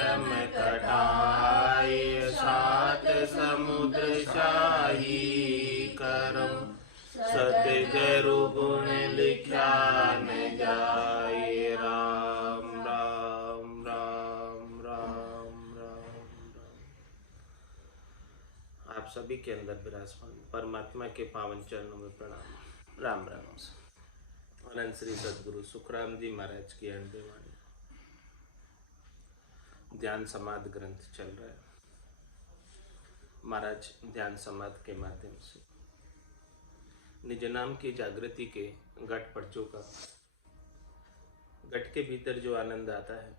रम कटाई, सात समुद्र शाही करम, सतगुरु गुण लिख्या न जाए। राम राम राम राम राम। आप सभी के अंदर विराजमान परमात्मा के पावन चरणों में प्रणाम। राम राम। अनंत श्री सदगुरु सुखराम जी महाराज की अनबे वाणी। ध्यान समाधि ग्रंथ चल रहा है। महाराज ध्यान समाधि के माध्यम से निज नाम की जागृति के घट पर्चों का, घट के भीतर जो आनंद आता है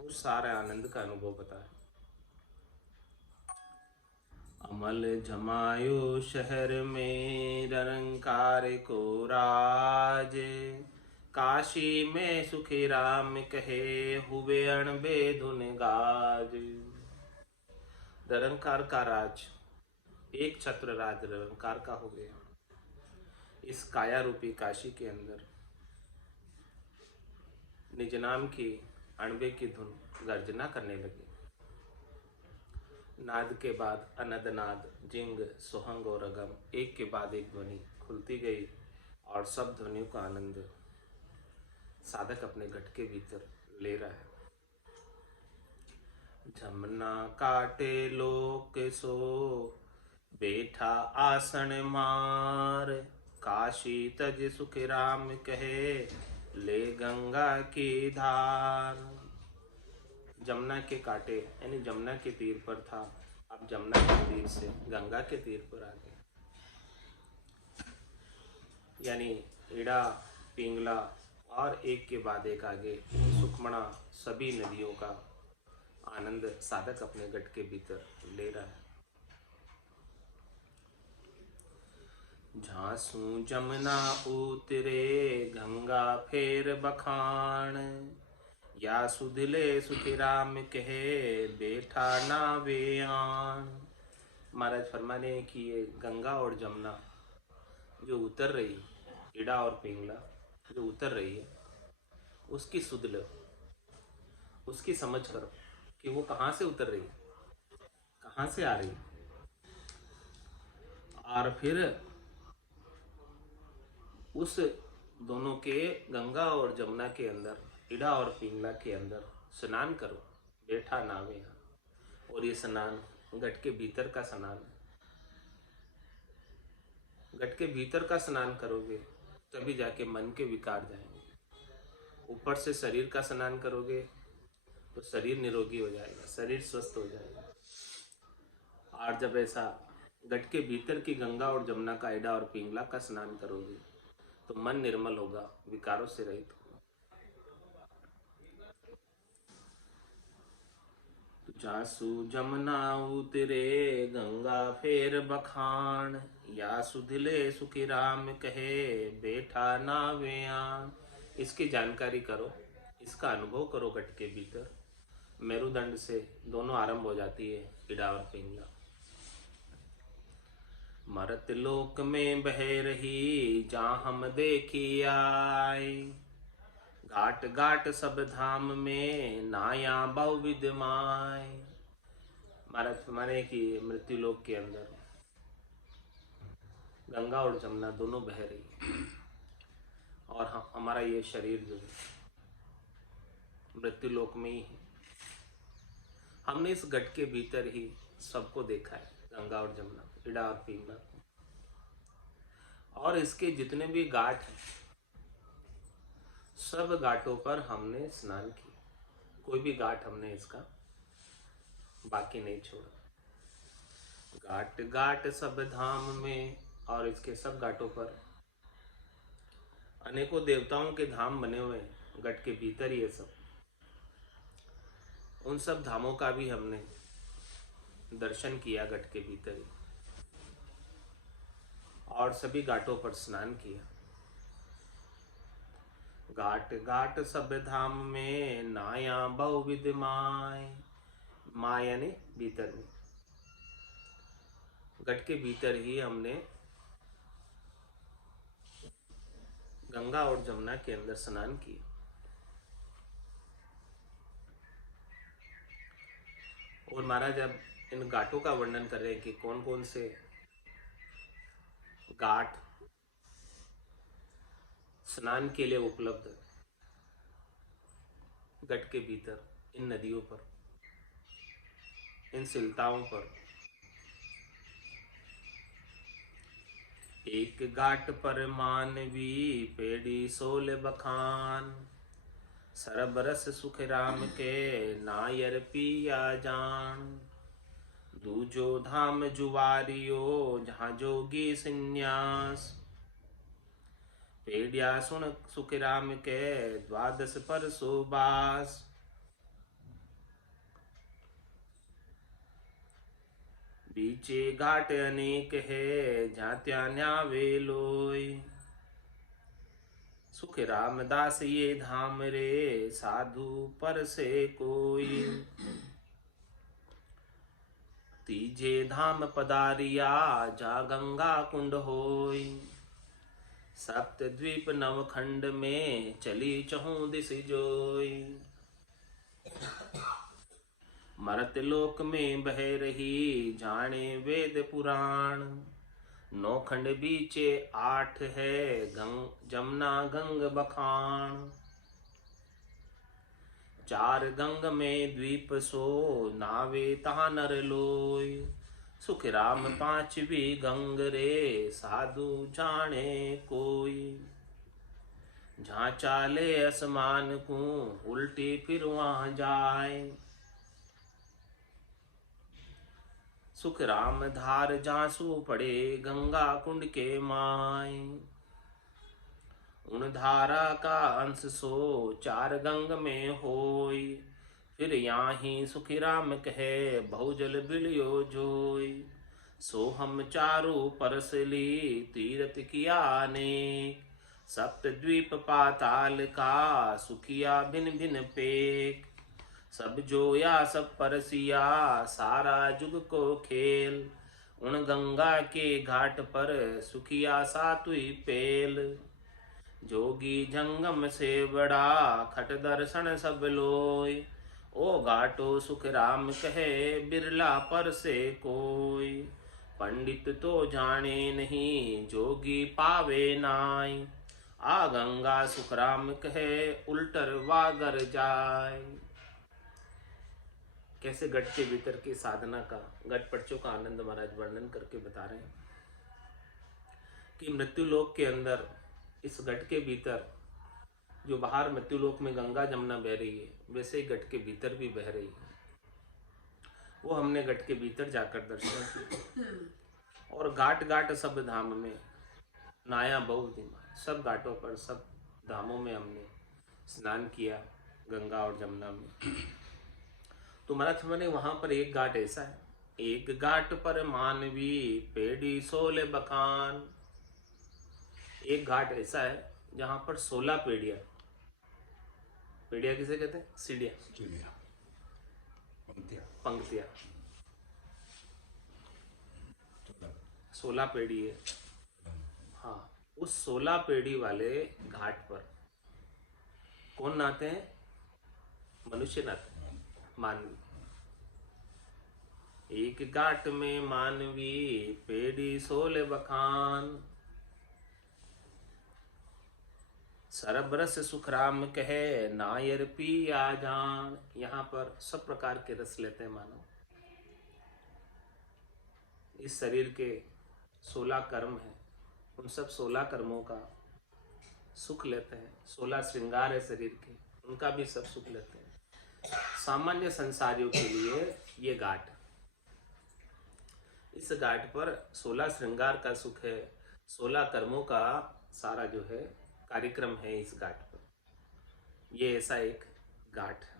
उस सारे आनंद का अनुभव बता है। अमल जमायो शहर में निरंकार को राज, काशी में सुखी राम कहे हुए अणबे धुन गाज। निरंकार का राज, एक छत्र राज निरंकार का हो गया। इस काया रूपी काशी के अंदर निज नाम की अणबे की धुन गर्जना करने लगी। नाद के बाद अनद नाद, जिंग, सोहंग और अगम एक के बाद एक ध्वनि खुलती गई और सब ध्वनियों का आनंद साधक अपने घट के भीतर ले रहा है। जमुना काटे लोक सो बैठा आसन मार, काशी तज सुख राम कहे ले गंगा की धार। जमुना के कांटे यानी जमुना के तीर पर था, अब जमुना के तीर से गंगा के तीर पर आ गए। यानी इड़ा, पिंगला और एक के बाद एक आगे सुखमणा सभी नदियों का आनंद साधक अपने घट के भीतर ले रहा है। झांसू जमुना उतरे गंगा फेर बखान, या सुधिले सुखी राम कहे बैठा ना बेआन। महाराज फरमाने कि ये गंगा और जमुना जो उतर रही, इड़ा और पिंगला जो उतर रही है, उसकी सुध लो, उसकी समझ करो कि वो कहाँ से उतर रही है, कहाँ से आ रही है। और फिर उस दोनों के, गंगा और जमुना के अंदर, इड़ा और पिंगला के अंदर स्नान करो, बैठा नावे यहाँ। और ये स्नान घट के भीतर का स्नान है। घट के भीतर का स्नान करोगे तभी जाके मन के विकार जाएंगे। ऊपर से शरीर का स्नान करोगे तो शरीर निरोगी हो जाएगा, शरीर स्वस्थ हो जाएगा। और जब ऐसा घट के भीतर की गंगा और जमुना का, इड़ा और पिंगला का स्नान करोगे तो मन निर्मल होगा, विकारों से रहित होगा। जासु जमुना उतरे गंगा फेर बखान, या सुधिले सुखी राम कहे बैठा नावेयान। इसकी जानकारी करो, इसका अनुभव करो। घट के भीतर मेरुदंड से दोनों आरंभ हो जाती है, इड़ा और पिंगला। मरत लोक में बह रही जहाँ हम देखी आए, घाट घाट सब धाम में नाया बहु विद्यमाय। महाराज माने कि मृत्यु लोक के अंदर गंगा और जमुना दोनों बह रही है, और हमारा ये शरीर जो है मृत्यु लोक में ही है। हमने इस घट के भीतर ही सबको देखा है, गंगा और जमुना, इड़ा और पिंगला। और इसके जितने भी घाट हैं, सब घाटों पर हमने स्नान किया, कोई भी घाट हमने इसका बाकी नहीं छोड़ा। घाट घाट सब धाम में, और इसके सब घाटों पर अनेकों देवताओं के धाम बने हुए हैं, घट के भीतर ही है सब। उन सब धामों का भी हमने दर्शन किया घट के भीतर ही, और सभी घाटों पर स्नान किया। घाट घाट सब धाम में नाया बहु विद्यमाय। माँ यानी भीतर में, घट के भीतर ही हमने गंगा और जमुना के अंदर स्नान किया। और महाराज अब इन घाटों का वर्णन कर रहे हैं कि कौन कौन से घाट स्नान के लिए उपलब्ध गट के भीतर, इन नदियों पर, इन सिलताओं पर। एक घाट पर मानवी पेड़ी सोल बखान, सरबरस सुख राम के नायर पिया जान। दूजो धाम जुवारियो जहाँ जोगी संन्यास, पेड़िया सुन सुख राम के द्वादश पर सुबास। बीचे घाट अनेक है जात्या न्यावे लोय, सुख रामदास ये धाम रे साधु पर से कोई। तीजे धाम पदारिया जा गंगा कुंड होय, सप्त द्वीप नवखंड में चली चहु दिस जोई। मरत लोक में बह रही जाने वेद पुराण, नौखंड बीचे 8 है जमुना गंग बखान। 4 गंग में द्वीप सो नावे तहा नर लोय, सुख राम 5वीं गंग रे साधु जाने कोई। जहाँ चाले आसमान को उल्टी फिर वहाँ जाए, सुख राम धार जासु पड़े गंगा कुंड के माय। उन धारा का अंश सो 4 गंग में होय, फिर याही सुख राम कहे बहुजल बिलियो जोय। सो हम चारों परसली तीरथ किया ने, सप्त द्वीप पाताल का सुखिया भिन भिन पेक। सब जोया सब परसिया सारा जुग को खेल, उन गंगा के घाट पर सुखिया सातुई पेल। जोगी जंगम से बड़ा खट दर्शन सब लोय, ओ घाटो सुख राम कहे बिरला पर से कोई। पंडित तो जाने नहीं जोगी पावे नाय, आ गंगा सुख राम कहे उल्टर वागर जाय। कैसे गट के भीतर की साधना का, गट पर्चों का आनंद महाराज वर्णन करके बता रहे हैं कि मृत्यु लोक के अंदर इस गट के भीतर, जो बाहर मृत्यु लोक में गंगा जमुना बह रही है, वैसे ही गट के भीतर भी बह रही है। वो हमने गट के भीतर जाकर दर्शन किया। और घाट घाट सब धाम में नाया बहुत दिन, सब घाटों पर सब धामों में हमने स्नान किया, गंगा और जमुना में। तो महाराज हमने वहां पर एक घाट ऐसा है, एक घाट पर मानवी पेड़ी सोले बखान। एक घाट ऐसा है जहां पर 16 पेड़िया, पेड़िया किसे कहते हैं? सीढ़िया, पंक्तियां, 16 पेड़ी है। हाँ, उस 16 पेड़ी वाले घाट पर कौन नहाते हैं? मनुष्य नहाते हैं, मानवी। एक घाट में मानवी पेड़ी सोले बखान, सरबरस सुख राम कहे नायर पिया जान। यहाँ पर सब प्रकार के रस लेते हैं मानव। इस शरीर के 16 कर्म हैं, उन सब 16 कर्मों का सुख लेते हैं। 16 श्रृंगार है शरीर के, उनका भी सब सुख लेते हैं। सामान्य संसारियों के लिए ये घाट, इस घाट पर 16 श्रृंगार का सुख है, 16 कर्मों का सारा जो है कार्यक्रम है इस घाट पर। ये ऐसा एक घाट है,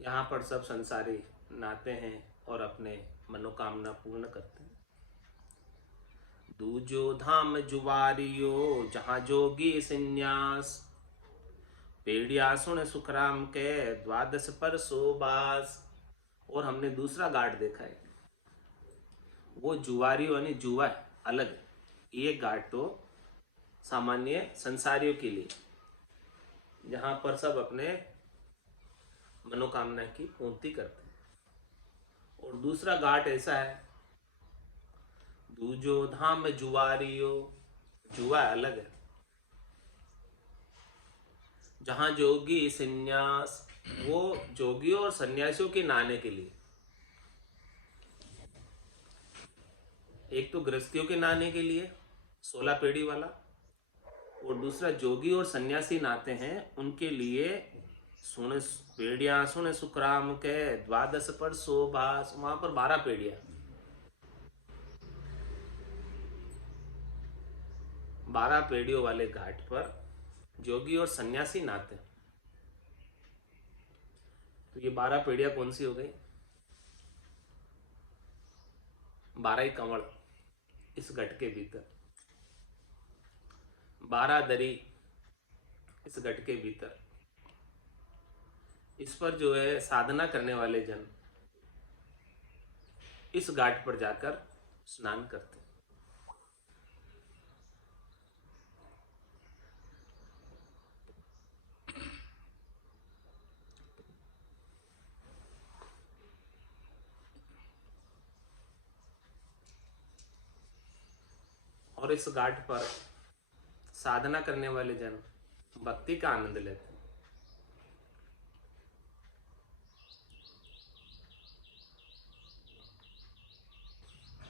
यहाँ पर सब संसारी नहाते हैं और अपने मनोकामना पूर्ण करते हैं। दूजो धाम जुवारियो जहाँ जोगी संन्यास, पेड़िया सुन सुख राम के द्वादश पर सोबास। और हमने दूसरा घाट देखा है, वो जुवारियों यानी जुआ है, अलग है। ये घाट तो सामान्य संसारियों के लिए, जहां पर सब अपने मनोकामना की पूर्ति करते हैं। और दूसरा घाट ऐसा है, दूजो धाम जुआरियो, जुआ अलग है, जहां जोगी संन्यास, वो जोगियों और सन्यासियों के नहाने के लिए, एक तो गृहस्थियों के नहाने के लिए 16 पेड़ी वाला, और दूसरा जोगी और सन्यासी नहाते हैं उनके लिए सुन पेड़ियां सुन सुखराम के द्वादश पर शोभास, वहां पर 12 पेड़ियां, 12 पेड़ियों वाले घाट पर जोगी और सन्यासी नहाते हैं। तो ये 12 पेड़ियां कौन सी हो गई? 12 ही कंवड़ इस घट के भीतर, 12 दरी इस घट के भीतर। इस पर जो है साधना करने वाले जन इस घाट पर जाकर स्नान करते हैं। और इस घाट पर साधना करने वाले जन भक्ति का आनंद लेते हैं।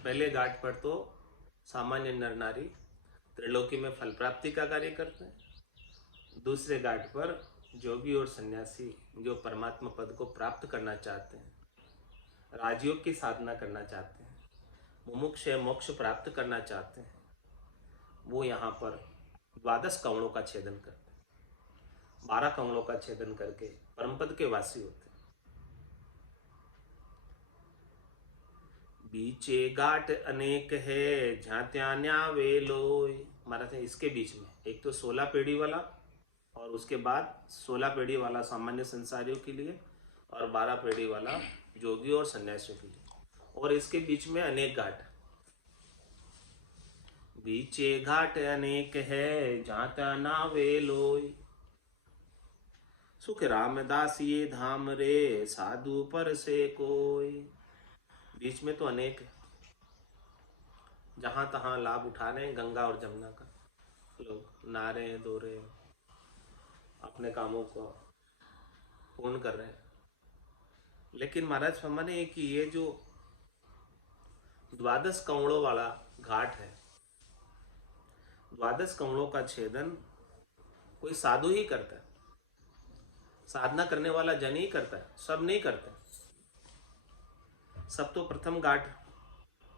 पहले घाट पर तो सामान्य नर नारी त्रिलोकी में फल प्राप्ति का कार्य करते हैं। दूसरे घाट पर जोगी और सन्यासी जो परमात्मा पद को प्राप्त करना चाहते हैं, राजयोग की साधना करना चाहते हैं, मुमुक्ष मोक्ष प्राप्त करना चाहते हैं, वो यहाँ पर 12 कंवड़ों का छेदन करते हैं। 12 कंवड़ों का छेदन करके परमपद के वासी होते हैं। बीचे घाट अनेक है झात्या न्यावे लोय, महाराज इसके बीच में एक तो 16 पेड़ी वाला, और उसके बाद 16 पेड़ी वाला सामान्य संसारियों के लिए, और 12 पेड़ी वाला जोगी और सन्यासियों के लिए, और इसके बीच में अनेक घाट। बीचे घाट अनेक है झात्या नावे लोय, सुख रामदास ये धाम रे साधु पर से कोई। बीच में तो अनेक है, जहां तहां लाभ उठा रहे हैं गंगा और जमुना का, लोग नहा रहे हैं, धो रहे हैं, अपने कामों को पूर्ण कर रहे हैं। लेकिन महाराज फरमाने कि ये जो 12 कंवड़ों वाला घाट है, 12 कंवड़ों का छेदन कोई साधु ही करता है, साधना करने वाला जन ही करता है, सब नहीं करते। सब तो प्रथम घाट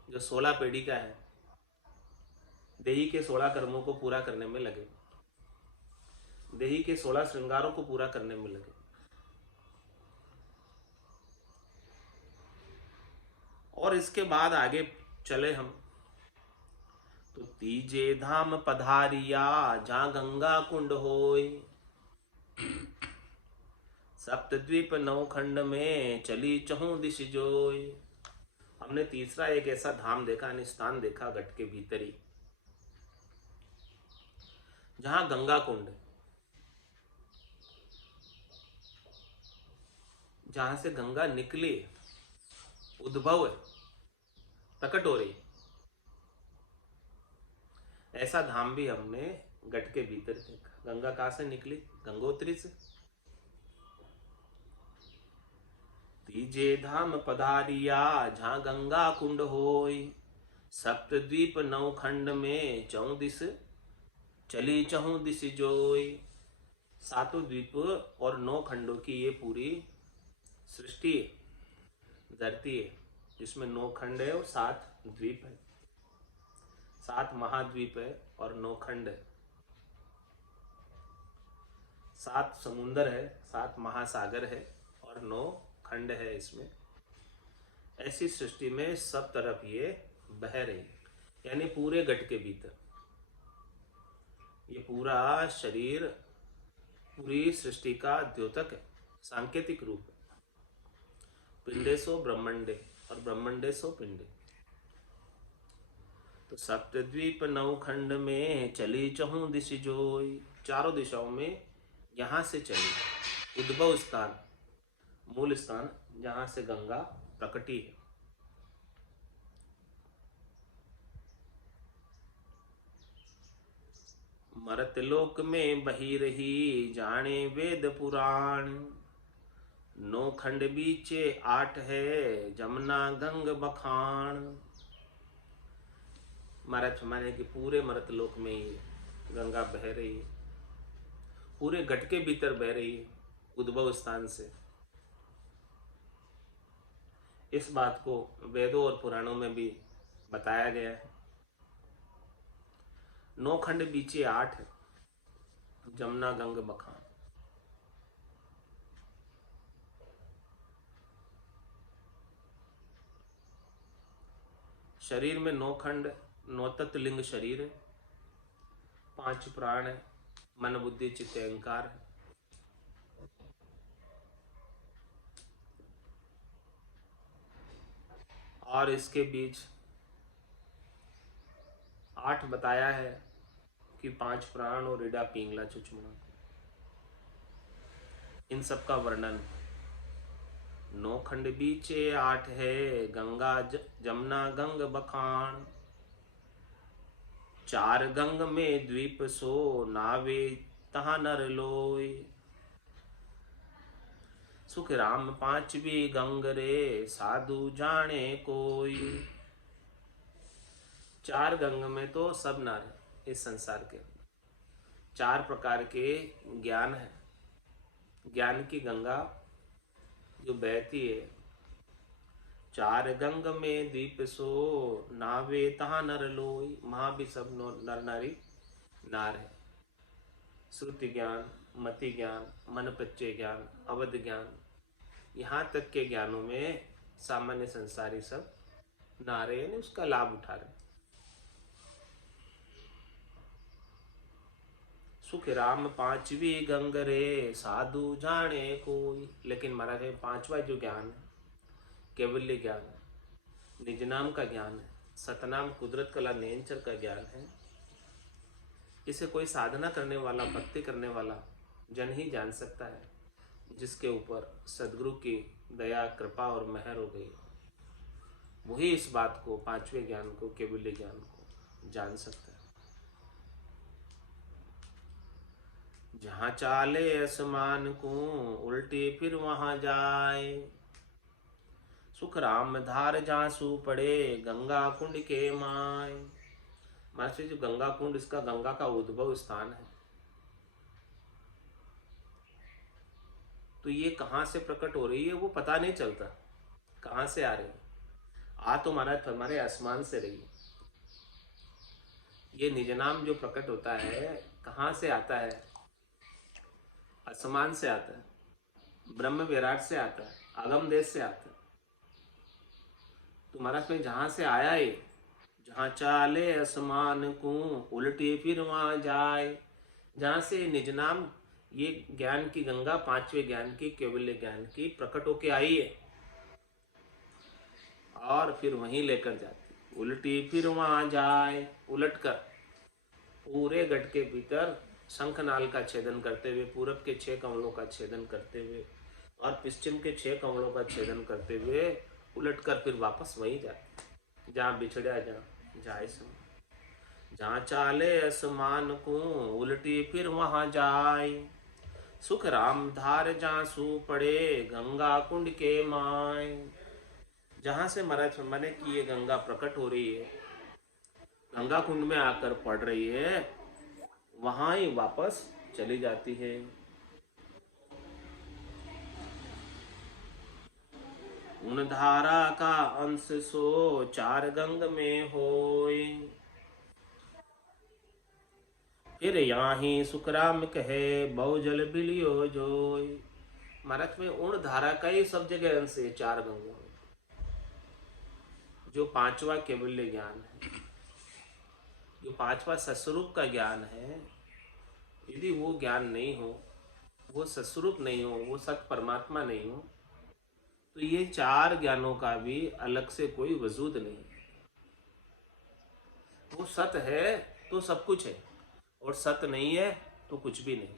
जो 16 पेड़ी का है, देही के 16 कर्मों को पूरा करने में लगे, देही के 16 श्रृंगारों को पूरा करने में लगे। और इसके बाद आगे चले हम तो तीजे धाम पधारिया जहां गंगा कुंड होय, सप्तद्वीप 9 खंड में चली चहु दिश जोय। हमने तीसरा एक ऐसा धाम देखा, यानी स्थान देखा घट के भीतर ही, जहां गंगा कुंड, जहां से गंगा निकली, उद्भव है, प्रकट हो रही, ऐसा धाम भी हमने घट के भीतर देखा। गंगा कहां से निकली? गंगोत्री से। तीजे धाम पधारिया जहां गंगा कुंड होय, सप्तद्वीप 9 खंड में चहु दिस चली चहु दिस जोय। 7 द्वीप और 9 खंडों की ये पूरी सृष्टि है, धरती है, जिसमें 9 खंड है और 7 द्वीप है, 7 महाद्वीप है और 9 खंड है, 7 समुंदर है, 7 महासागर है और 9 खंड है। इसमें ऐसी सृष्टि में सब तरफ ये बह रही है, यानी पूरे घट के भीतर ये पूरा शरीर पूरी सृष्टि का द्योतक है, सांकेतिक रूप है। पिंडेसो ब्रह्मंडे और ब्रह्मंडेसो पिंडे। तो सप्तद्वीप 9 खंड में चली चहु दिश जोय, चारों दिशाओं में यहाँ से चली, उद्भव स्थान, मूल स्थान जहाँ से गंगा प्रकटी है, मरत लोक में बही रही जाने वेद पुराण। नौ खंड बीचे आठ है जमुना गंग बखान। महाराज माने कि पूरे मरत लोक में ही गंगा बह रही है, पूरे घट के भीतर बह रही है उद्भव स्थान से। इस बात को वेदों और पुराणों में भी बताया गया है। नौ खंड बीचे आठ है जमुना गंग बखान। शरीर में नौ खंड, नौ तत्व लिंग शरीर है, पांच प्राण है, मन बुद्धि चित्त अहंकार है। और इसके बीच आठ बताया है कि पांच प्राण और रीडा पिंगला चुचमुड़ा, इन सब का वर्णन। नौ खंड बीचे आठ है गंगा जमुना गंग बखान। चार गंग में द्वीप सो नावे तहा नर लोय। सुख राम पांचवी गंग रे साधु जाने कोई। चार गंग में तो सब नर इस संसार के, चार प्रकार के ज्ञान है। ज्ञान की गंगा जो बहती है। चार गंग में द्वीप सो नावे तहा नर लोई। वहां भी सब नर नारी नार है। श्रुति ज्ञान, मति ज्ञान, मन प्रत्यय ज्ञान, अवध ज्ञान, यहाँ तक के ज्ञानों में सामान्य संसारी सब नारे यानी उसका लाभ उठा रहे। सुख राम पांचवी गंग रे साधु जाने कोई। लेकिन महाराज पांचवा जो ज्ञान है केवल्य ज्ञान है, निज नाम का ज्ञान है, सतनाम कुदरत कला नेंचर का ज्ञान है। इसे कोई साधना करने वाला, भक्ति करने वाला जन ही जान सकता है, जिसके ऊपर सदगुरु की दया कृपा और मेहर हो गई। वही इस बात को, पांचवें ज्ञान को, केवल्य ज्ञान को जान सकता है। जहाँ चाले आसमान को उल्टे फिर वहां जाए। सुख राम धार जासू पड़े गंगा कुंड के माय। मास्टर जो गंगा कुंड, इसका गंगा का उद्भव स्थान है। तो ये कहाँ से प्रकट हो रही है वो पता नहीं चलता, कहाँ से आ रही है। आ तो महाराज हमारे आसमान से रही है। ये निज नाम जो प्रकट होता है कहाँ से आता है? आसमान से आता है, ब्रह्म विराट से आता है, आगम देश से आता है। तो महाराज में जहाँ से आया है, जहाँ चाले आसमान को उल्टी फिर वहां जाए। जहाँ से निज नाम ये ज्ञान की गंगा, पांचवें ज्ञान की, केवल्य ज्ञान की प्रकट होके आई है और फिर वहीं लेकर जाती। उल्टी फिर वहां जाए, उलट कर पूरे गढ़ के भीतर शंखनाल का छेदन करते हुए, पूरब के 6 कमलों का छेदन करते हुए और पश्चिम के 6 कमलों का छेदन करते हुए उलट कर फिर वापस वहीं जाते जहाँ बिछड़ा, जहाँ जाए समय। जहाँ चाले आसमान को उल्टी फिर वहां जाए। सुख राम धार जासू पड़े गंगा कुंड के माय। जहाँ से महाराज फरमाने की ये गंगा प्रकट हो रही है, गंगा कुंड में आकर पड़ रही है, वहां ही वापस चली जाती है। उन धारा का अंश सो चार गंग में होय। फिर यहाँ ही सुखराम कहे बहुजल बिलियो जोय। महाराज में उन धारा का ही सब जगह अंश है चार गंगों में। जो पांचवा केवल्य ज्ञान है, जो पांचवा सस्वरूप का ज्ञान है, यदि वो ज्ञान नहीं हो, वो सस्वरूप नहीं हो, वो सत परमात्मा नहीं हो, तो ये चार ज्ञानों का भी अलग से कोई वजूद नहीं। वो सत है तो सब कुछ है और सत नहीं है तो कुछ भी नहीं।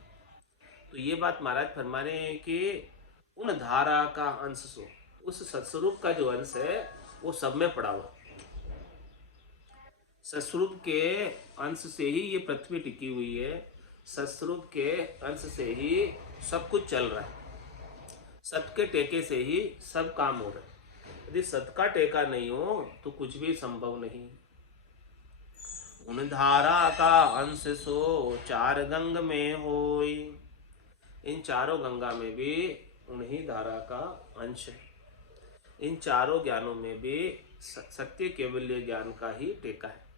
तो ये बात महाराज फरमा रहे हैं कि उन धारा का अंश सो, उस सत्स्वरूप का जो अंश है वो सब में पड़ा हुआ। सस्वरूप के अंश से ही ये पृथ्वी टिकी हुई है, सस्वरूप के अंश से ही सब कुछ चल रहा है, सत के टेके से ही सब काम हो रहा है। यदि सत का टेका नहीं हो तो कुछ भी संभव नहीं। उन धारा का अंश सो चार गंग में होई, इन चारों गंगा में भी उन्हीं धारा का अंश है। इन चारों ज्ञानों में भी सत्य केवल्य ज्ञान का ही टेका है।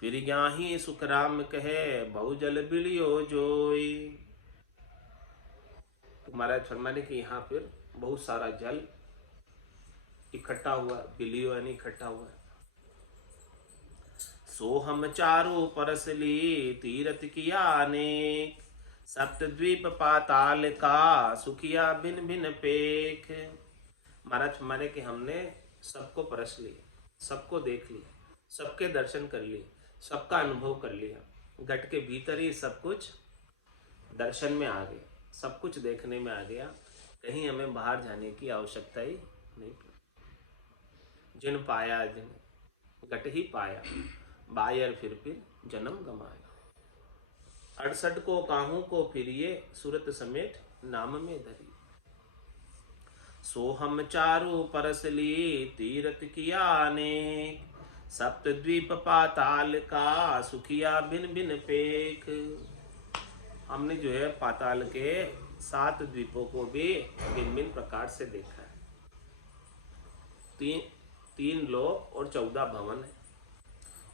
फिर ज्ञाही सुख राम कहे बहु जल बिलियो जोई। तो महाराज फरमाने कि यहाँ फिर बहुत सारा जल इकट्ठा हुआ, बिलियो यानी इकट्ठा हुआ। सो हम चारों परस ली तीरथ किया अनेक, सप्तद्वीप पाताल का सुखिया भिन्न भिन्न पेख। महाराज हमारे कि हमने सबको परस लिया, सबको देख लिया, सबके दर्शन कर लिए, सबका अनुभव कर लिया। घट के भीतर ही सब कुछ दर्शन में आ गया, सब कुछ देखने में आ गया, कहीं हमें बाहर जाने की आवश्यकता ही नहीं पड़ी। जिन पाया जिन घट ही पाया, बायर फिर जन्म गमाया। 68 को काहू को फिरिए, सूरत समेत नाम में धरी। सो हम चारू परस ली तीरथ किया अनेक, सप्तद्वीप पाताल का सुखिया भिन्न भिन्न पेख। हमने जो है पाताल के 7 द्वीपों को भी भिन्न भिन्न प्रकार से देखा है। तीन लोक और 14 भवन है।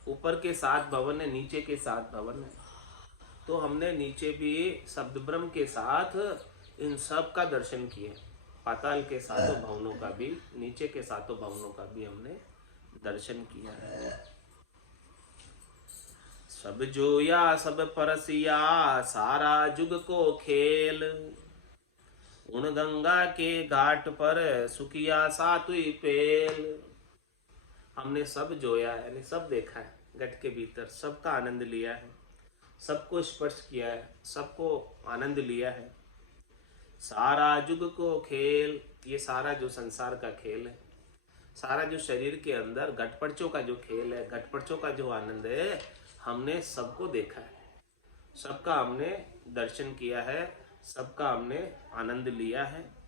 ऊपर के 7 भवन है, नीचे के 7 भवन है। तो हमने नीचे भी शब्द ब्रह्म के साथ इन सब का दर्शन किया। पाताल के 7 भवनों का भी, नीचे के 7 भवनों का भी हमने दर्शन किया है। सब जोया सब परसिया सारा जुग को खेल, उन गंगा के घाट पर सुखिया सातुई पेल। हमने सब जोया यानी सब देखा है, घट के भीतर सबका आनंद लिया है, सबको स्पर्श किया है, सबको आनंद लिया है। सारा जुग को खेल, ये सारा जो संसार का खेल है, सारा जो शरीर के अंदर घटपड़चों का जो खेल है, घटपड़चों का जो आनंद है, हमने सबको देखा है, सबका हमने दर्शन किया है, सबका हमने आनंद लिया है।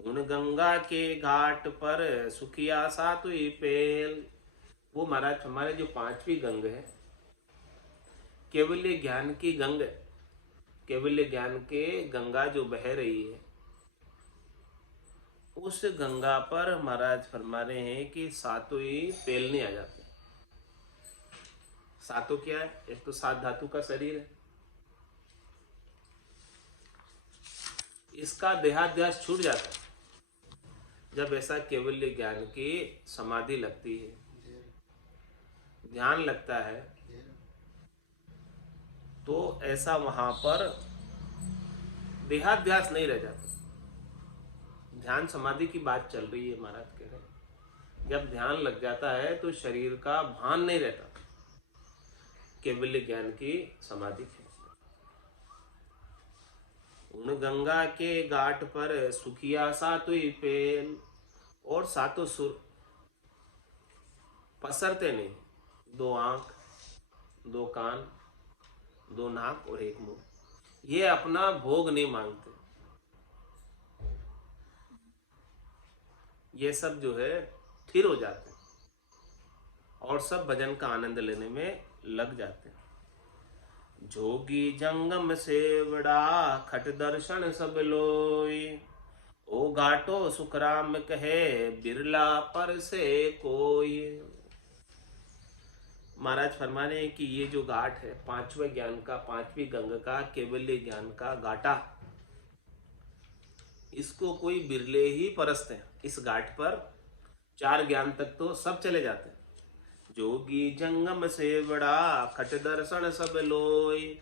उन गंगा के घाट पर सुखिया सातुई पेल। वो महाराज हमारे जो 5वीं गंग है, केवल्य ज्ञान की गंग, केवल्य ज्ञान के गंगा जो बह रही है, उस गंगा पर महाराज फरमा रहे हैं कि सातों ही पेलने आ जाते हैं। सातों क्या है? एक तो 7 धातु का शरीर है, इसका देहाध्यास छूट जाता है जब ऐसा केवल्य ज्ञान की समाधि लगती है, ध्यान लगता है, तो ऐसा वहां पर देहाध्यास नहीं रह जाता। ध्यान समाधि की बात चल रही है, महाराज कह रहे हैं जब ध्यान लग जाता है तो शरीर का भान नहीं रहता, केवल्य ज्ञान की समाधि है। उन गंगा के घाट पर सुखिया सातुई पेल, और 7 सुर पसरते नहीं, 2 आंख, 2 कान, 2 नाक और 1 मुंह, ये अपना भोग नहीं मांगते। ये सब जो है स्थिर हो जाते हैं और सब भजन का आनंद लेने में लग जाते हैं। जोगी जंगम से बड़ा खट दर्शन सब लोई, ओ घाटो सुखराम कहे बिरला पर से कोई। महाराज फरमाने हैं कि ये जो घाट है 5वें ज्ञान का, 5वीं गंग का, केवल्य ज्ञान का घाटा, इसको कोई बिरले ही परसते हैं। इस घाट पर 4 ज्ञान तक तो सब चले जाते हैं। जोगी जंगम से बड़ा खट दर्शन सब लोई,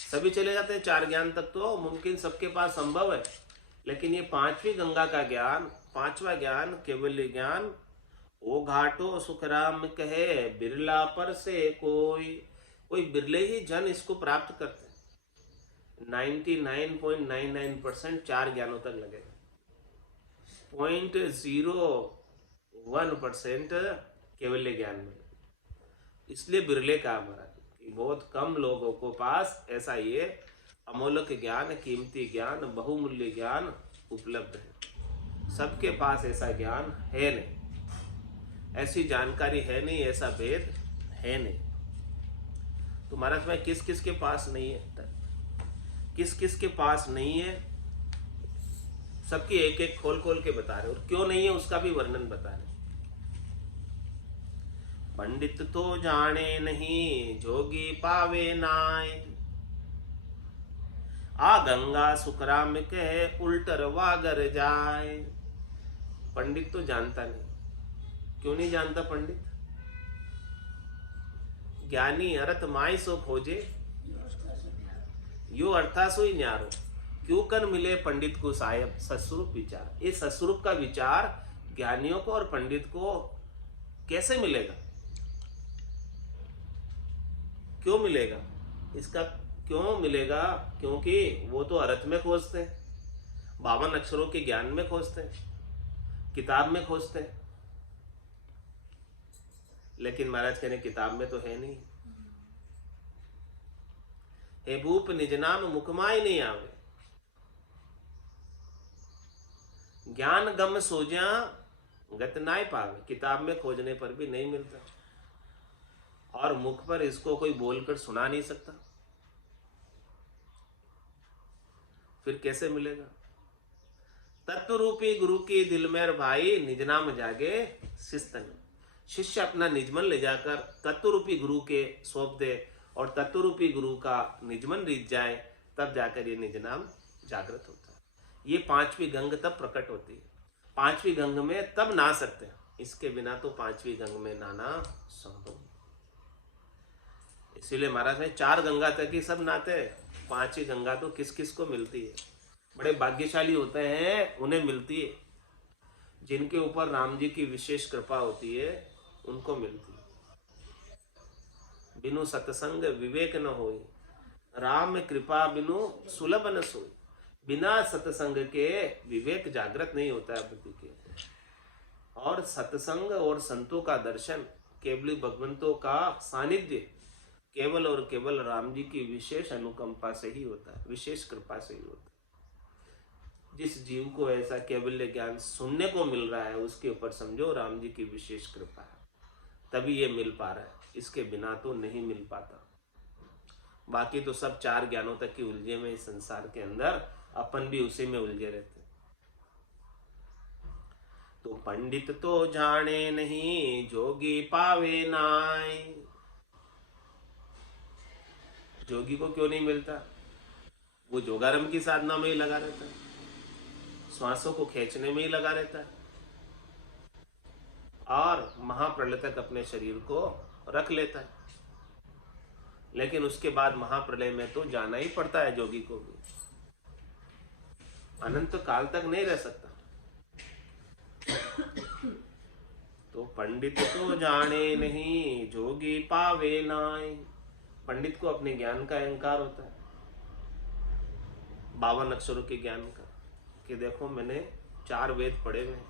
सभी चले जाते हैं। 4 ज्ञान तक तो मुमकिन सबके पास संभव है, लेकिन ये 5वीं गंगा का ज्ञान, 5वां ज्ञान केवल्य ज्ञान, ओ घाटो सुखराम कहे बिरला पर से कोई बिरले ही जन इसको प्राप्त करते हैं। 99.99% 4 ज्ञानों तक लगेगा, 0.01% केवल्य ज्ञान में। इसलिए बिरले कहा महाराज कि बहुत कम लोगों को पास ऐसा ये अमूल्य ज्ञान, कीमती ज्ञान, बहुमूल्य ज्ञान उपलब्ध है। सबके पास ऐसा ज्ञान है नहीं, ऐसी जानकारी है नहीं, ऐसा भेद है नहीं। तो महाराज में किस किस के पास नहीं है, किस किस के पास नहीं है, सबकी एक एक खोल खोल के बता रहे, और क्यों नहीं है उसका भी वर्णन बता रहे। पंडित तो जाने नहीं, जोगी पावे नाय, आ गंगा सुखराम के उल्टर वागर जाए। पंडित तो जानता नहीं। क्यों नहीं जानता पंडित? ज्ञानी अरत माई सो खोजे, यो अर्थासो ही न्यारो, क्यों कर मिले पंडित को साहेब सस्वरूप विचार। ये सस्वरूप का विचार ज्ञानियों को और पंडित को कैसे मिलेगा, क्यों मिलेगा? इसका क्यों मिलेगा? क्योंकि वो तो अर्थ में खोजते हैं, 52 अक्षरों के ज्ञान में खोजते हैं, किताब में खोजते हैं। लेकिन महाराज कहने किताब में तो है नहीं। हे भूप निज नाम मुखमाय नहीं आवे, ज्ञान गम सोजा गत नाय पावे। किताब में खोजने पर भी नहीं मिलता, और मुख पर इसको कोई बोलकर सुना नहीं सकता, फिर कैसे मिलेगा? तत्व रूपी गुरु की दिल में भाई, निज नाम जागे शिस्तन। शिष्य अपना निजमन ले जाकर तत्व रूपी गुरु के सौंप दे, और तत्व रूपी गुरु का निजमन रीत जाए, तब जाकर ये निज नाम जागृत होता है। ये पांचवी गंग तब प्रकट होती है। पांचवी गंग में तब ना सकते हैं, इसके बिना तो पांचवी गंग में नाना संभव। इसीलिए महाराज ने 4 गंगा तक ही सब नाते हैं, 5वीं गंगा तो किस किस को मिलती है। बड़े भाग्यशाली होते हैं उन्हें मिलती है, जिनके ऊपर राम जी की विशेष कृपा होती है उनको मिलती है। बिनु सत्संग विवेक न होई, राम कृपा बिनु सुलभ न सोई। बिना सत्संग के विवेक जागृत नहीं होता है बुद्धि के, और सत्संग और संतों का दर्शन, केवल भगवंतों का सानिध्य केवल और केवल राम जी की विशेष अनुकंपा से ही होता है, विशेष कृपा से ही होता है। जिस जीव को ऐसा केवल ज्ञान सुनने को मिल रहा है, उसके ऊपर समझो राम जी की विशेष कृपा है, तभी ये मिल पा रहा है। इसके बिना तो नहीं मिल पाता। बाकी तो सब 4 ज्ञानों तक की उलझे में इस संसार के अंदर, अपन भी उसी में उलझे रहते। तो पंडित तो जाने नहीं, जोगी पावे नाय। जोगी को क्यों नहीं मिलता? वो जोगारम की साधना में ही लगा रहता है, श्वासों को खींचने में ही लगा रहता है, और महाप्रलय तक अपने शरीर को रख लेता है। लेकिन उसके बाद महाप्रलय में तो जाना ही पड़ता है जोगी को भी, अनंत काल तक नहीं रह सकता। तो पंडित तो जाने नहीं, जोगी पावे नाय। पंडित को अपने ज्ञान का अहंकार होता है, 52 अक्षरों के ज्ञान का, कि देखो मैंने 4 वेद पढ़े हुए हैं,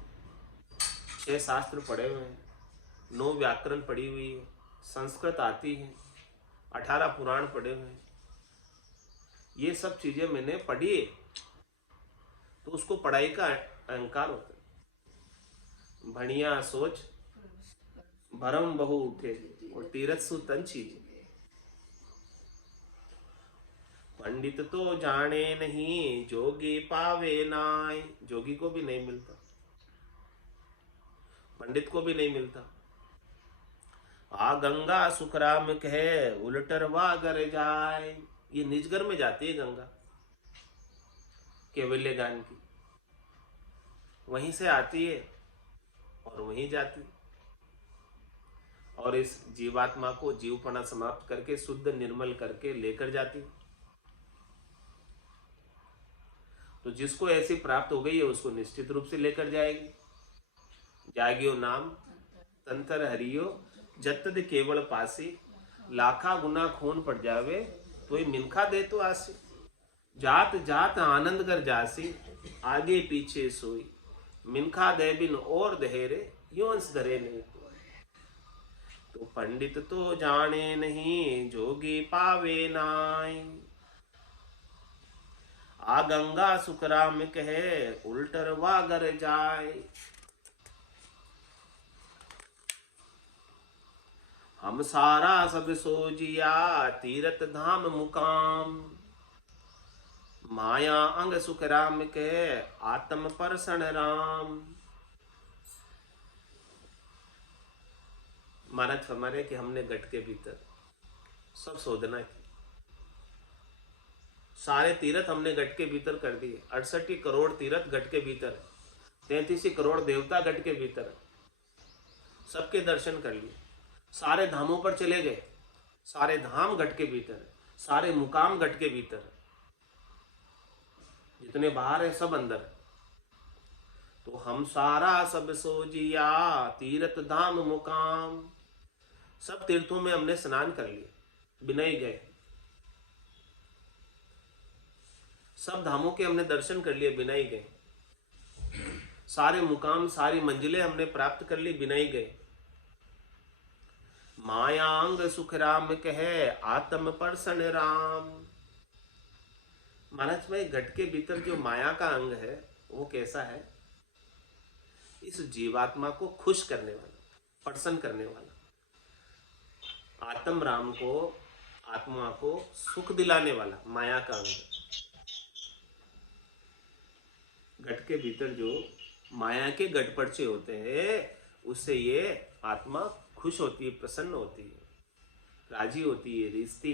6 शास्त्र पढ़े हुए हैं, 9 व्याकरण पढ़ी हुई है, संस्कृत आती है, 18 पुराण पढ़े हुए हैं। ये सब चीजें मैंने पढ़ी है, तो उसको पढ़ाई का अहंकार होता है। भणिया सोच भरम बहु उठे, और तीरथ सु तन चीज। पंडित तो जाने नहीं, जोगी पावे नाय। जोगी को भी नहीं मिलता, पंडित को भी नहीं मिलता। आ गंगा सुखराम कहे, उलटर वागर जाए। ये निजगर में जाती है गंगा, केवल्य गान की, वहीं से आती है और वहीं जाती है, और इस जीवात्मा को जीवपना समाप्त करके शुद्ध निर्मल करके लेकर जाती है। तो जिसको ऐसी प्राप्त हो गई है उसको निश्चित रूप से लेकर जाएगी। जागियो नाम तंतर हरियो, जतद केवल पासी। लाखा गुना खून पड़ जावे तो ये मिनखा दे तो आसी। जात जात आनंद कर जासी, आगे पीछे सोई। मिनखा दे बिन और दहेरे, यो अंश धरे नहीं। तो पंडित तो जाने नहीं, जोगी पावे नाय। आ गंगा सुखराम कहे, उल्टर वागर जाय। हम सारा सब सोजिया, तीरथ धाम मुकाम। माया अंग सुख राम के, आत्म परसण राम। महाराज फरमाने कि हमने घट के भीतर सब शोधना की, सारे तीर्थ हमने घट के भीतर कर दिए। 68 करोड़ तीर्थ घट के भीतर, 33 करोड़ देवता घट के भीतर, सबके दर्शन कर लिए। सारे धामों पर चले गए, सारे धाम घट के भीतर, सारे मुकाम घट के भीतर, जितने बाहर है सब अंदर। तो हम सारा सब सोजिया, तीर्थ धाम मुकाम। सब तीर्थों में हमने स्नान कर लिए, बिना ही गए। सब धामों के हमने दर्शन कर लिए, बिना ही गए। सारे मुकाम, सारी मंजिलें हमने प्राप्त कर ली, बिना ही गए। मायांग सुख राम कहे, आत्म परसन राम। महाराज भाई, घट के भीतर जो माया का अंग है वो कैसा है? इस जीवात्मा को खुश करने वाला, प्रसन्न करने वाला, आत्म राम को, आत्मा को सुख दिलाने वाला माया का अंग। घट के भीतर जो माया के गटपड़चे होते हैं, उससे ये आत्मा खुश होती है, प्रसन्न होती है, राजी होती है, रिश्ती।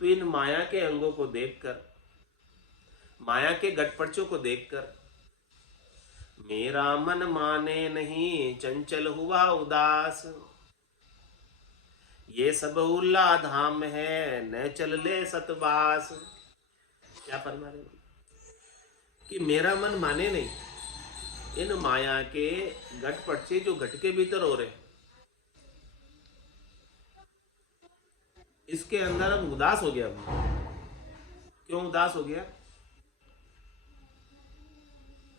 तो इन माया के अंगों को देखकर, माया के गटपड़चों को देखकर मेरा मन माने नहीं, चंचल हुआ उदास। ये सब उल्ला धाम है, न चल ले सतवास। क्या फरमा रहे कि मेरा मन माने नहीं, इन माया के गटपड़चे जो घट के भीतर हो रहे, इसके अंदर अब उदास हो गया। क्यों उदास हो गया?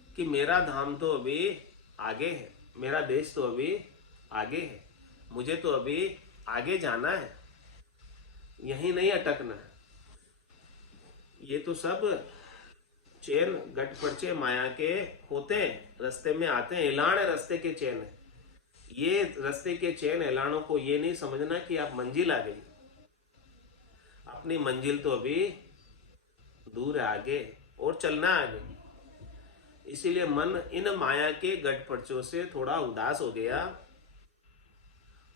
कि मेरा धाम तो अभी आगे है, मेरा देश तो अभी आगे है, मुझे तो अभी आगे जाना है, यहीं नहीं अटकना है। ये तो सब चैन गटपड़चे माया के होते हैं, रास्ते में आते हैं, एलान है रास्ते के चैन है। ये रास्ते के चैन एलानों को ये नहीं समझना कि आप मंजिल आ गई, अपनी मंजिल तो अभी दूर है, आगे और चलना है आगे। इसीलिए मन इन माया के गटपड़चों से थोड़ा उदास हो गया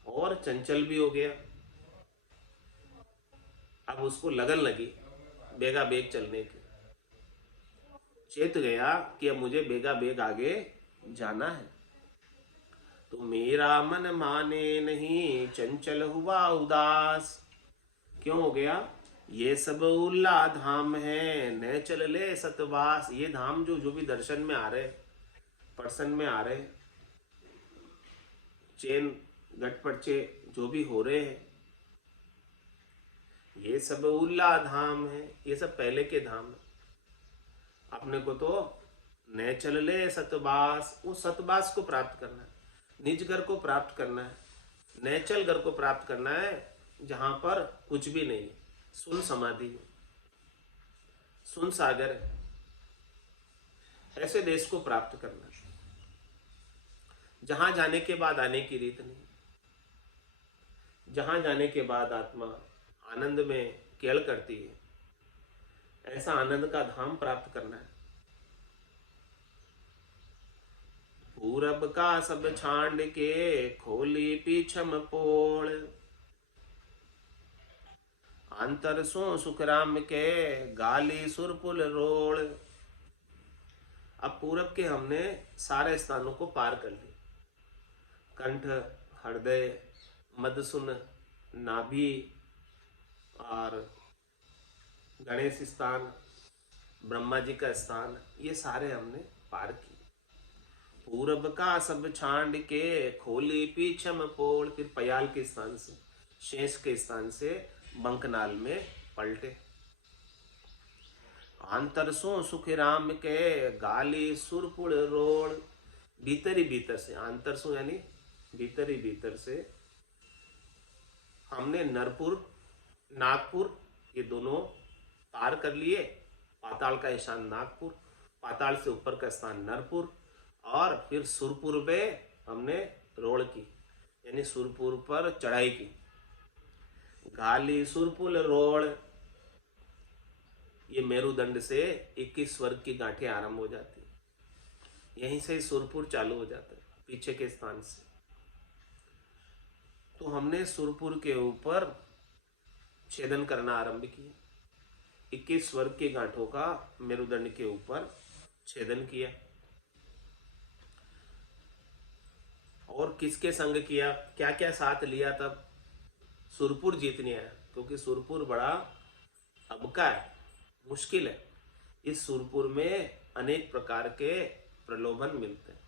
और चंचल भी हो गया। अब उसको लगन लगी बेगा बेग चलने की, चेत गया कि अब मुझे बेगा बेग आगे जाना है। तो मेरा मन माने नहीं, चंचल हुआ उदास। क्यों हो गया? ये सब उल्ला धाम है, न चल ले सतवास। ये धाम जो भी दर्शन में आ रहे, पर्सन में आ रहे, चैन गटपड़चे जो भी हो रहे हैं, ये सब उल्ला धाम है, ये सब पहले के धाम है। अपने को तो न चल ले सतवास, वो सतवास को प्राप्त करना है, निज घर को प्राप्त करना है, नैचल घर को प्राप्त करना है, जहां पर कुछ भी नहीं, सुन समाधि, सुन सागर है। ऐसे देश को प्राप्त करना है, जहां जाने के बाद आने की रीत नहीं, जहां जाने के बाद आत्मा आनंद में केल करती है, ऐसा आनंद का धाम प्राप्त करना है। पूरब का सब छांड के, खोली पीछम पोल। अंतर सो सुख राम के, गाली सुरपुल रोल। अब पूरब के हमने सारे स्थानों को पार कर लिए। कंठ, हृदय, मदसुन, नाभि और गणेश स्थान, ब्रह्मा जी का स्थान, ये सारे हमने पार किए। पूरब का सब छांड के, खोली पीछम पोल। फिर पयाल के स्थान से, शेष के स्थान से बंकनाल में पलटे। आंतर सो सुख राम के, गाली सुरपुल रोल। भीतर ही भीतर से, आंतर सु यानी भीतर ही भीतर से हमने नरपुर नागपुर ये दोनों पार कर लिए। पाताल का ईशान नागपुर, पाताल से ऊपर का स्थान नरपुर, और फिर सुरपुर में हमने रोड़ की यानी सुरपुर पर चढ़ाई की। घाली सुरपुर रोड़, ये मेरुदंड से 21 स्वर्ग की गांठें आरंभ हो जाती है। यहीं से सुरपुर चालू हो जाता है, पीछे के स्थान से। तो हमने सुरपुर के ऊपर छेदन करना आरंभ किया। 21 स्वर्ग की गांठों का मेरुदंड के ऊपर छेदन किया। और किसके संग किया, क्या क्या साथ लिया? तब सुरपुर जीतने आया, क्योंकि सुरपुर बड़ा अबका है, मुश्किल है। इस सुरपुर में अनेक प्रकार के प्रलोभन मिलते हैं,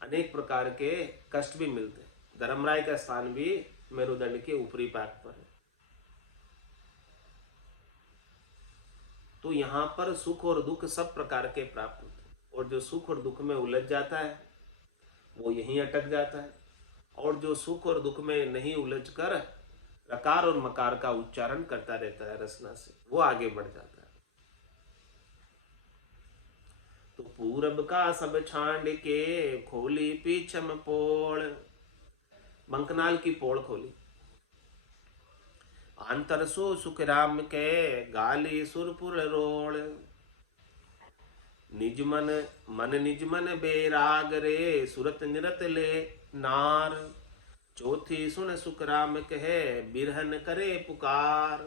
अनेक प्रकार के कष्ट भी मिलते हैं। धर्मराय का स्थान भी मेरुदंड के ऊपरी भाग पर है। तो यहाँ पर सुख और दुख सब प्रकार के प्राप्त होते हैं, और जो सुख और दुख में उलझ जाता है वो यहीं अटक जाता है, और जो सुख और दुख में नहीं उलझकर रकार और मकार का उच्चारण करता रहता है रसना से, वो आगे बढ़ जाता है। तो पूरब का सब छांड के खोली पीछम पोड़, बंकनाल की पोड़ खोली। आंतर सो सुख राम के गाली सुरपुर रोड़, निज मन मन निज मन बेराग रे सुरत निरत ले नार, चौथी सुन सुख राम कहे बिरहन करे पुकार।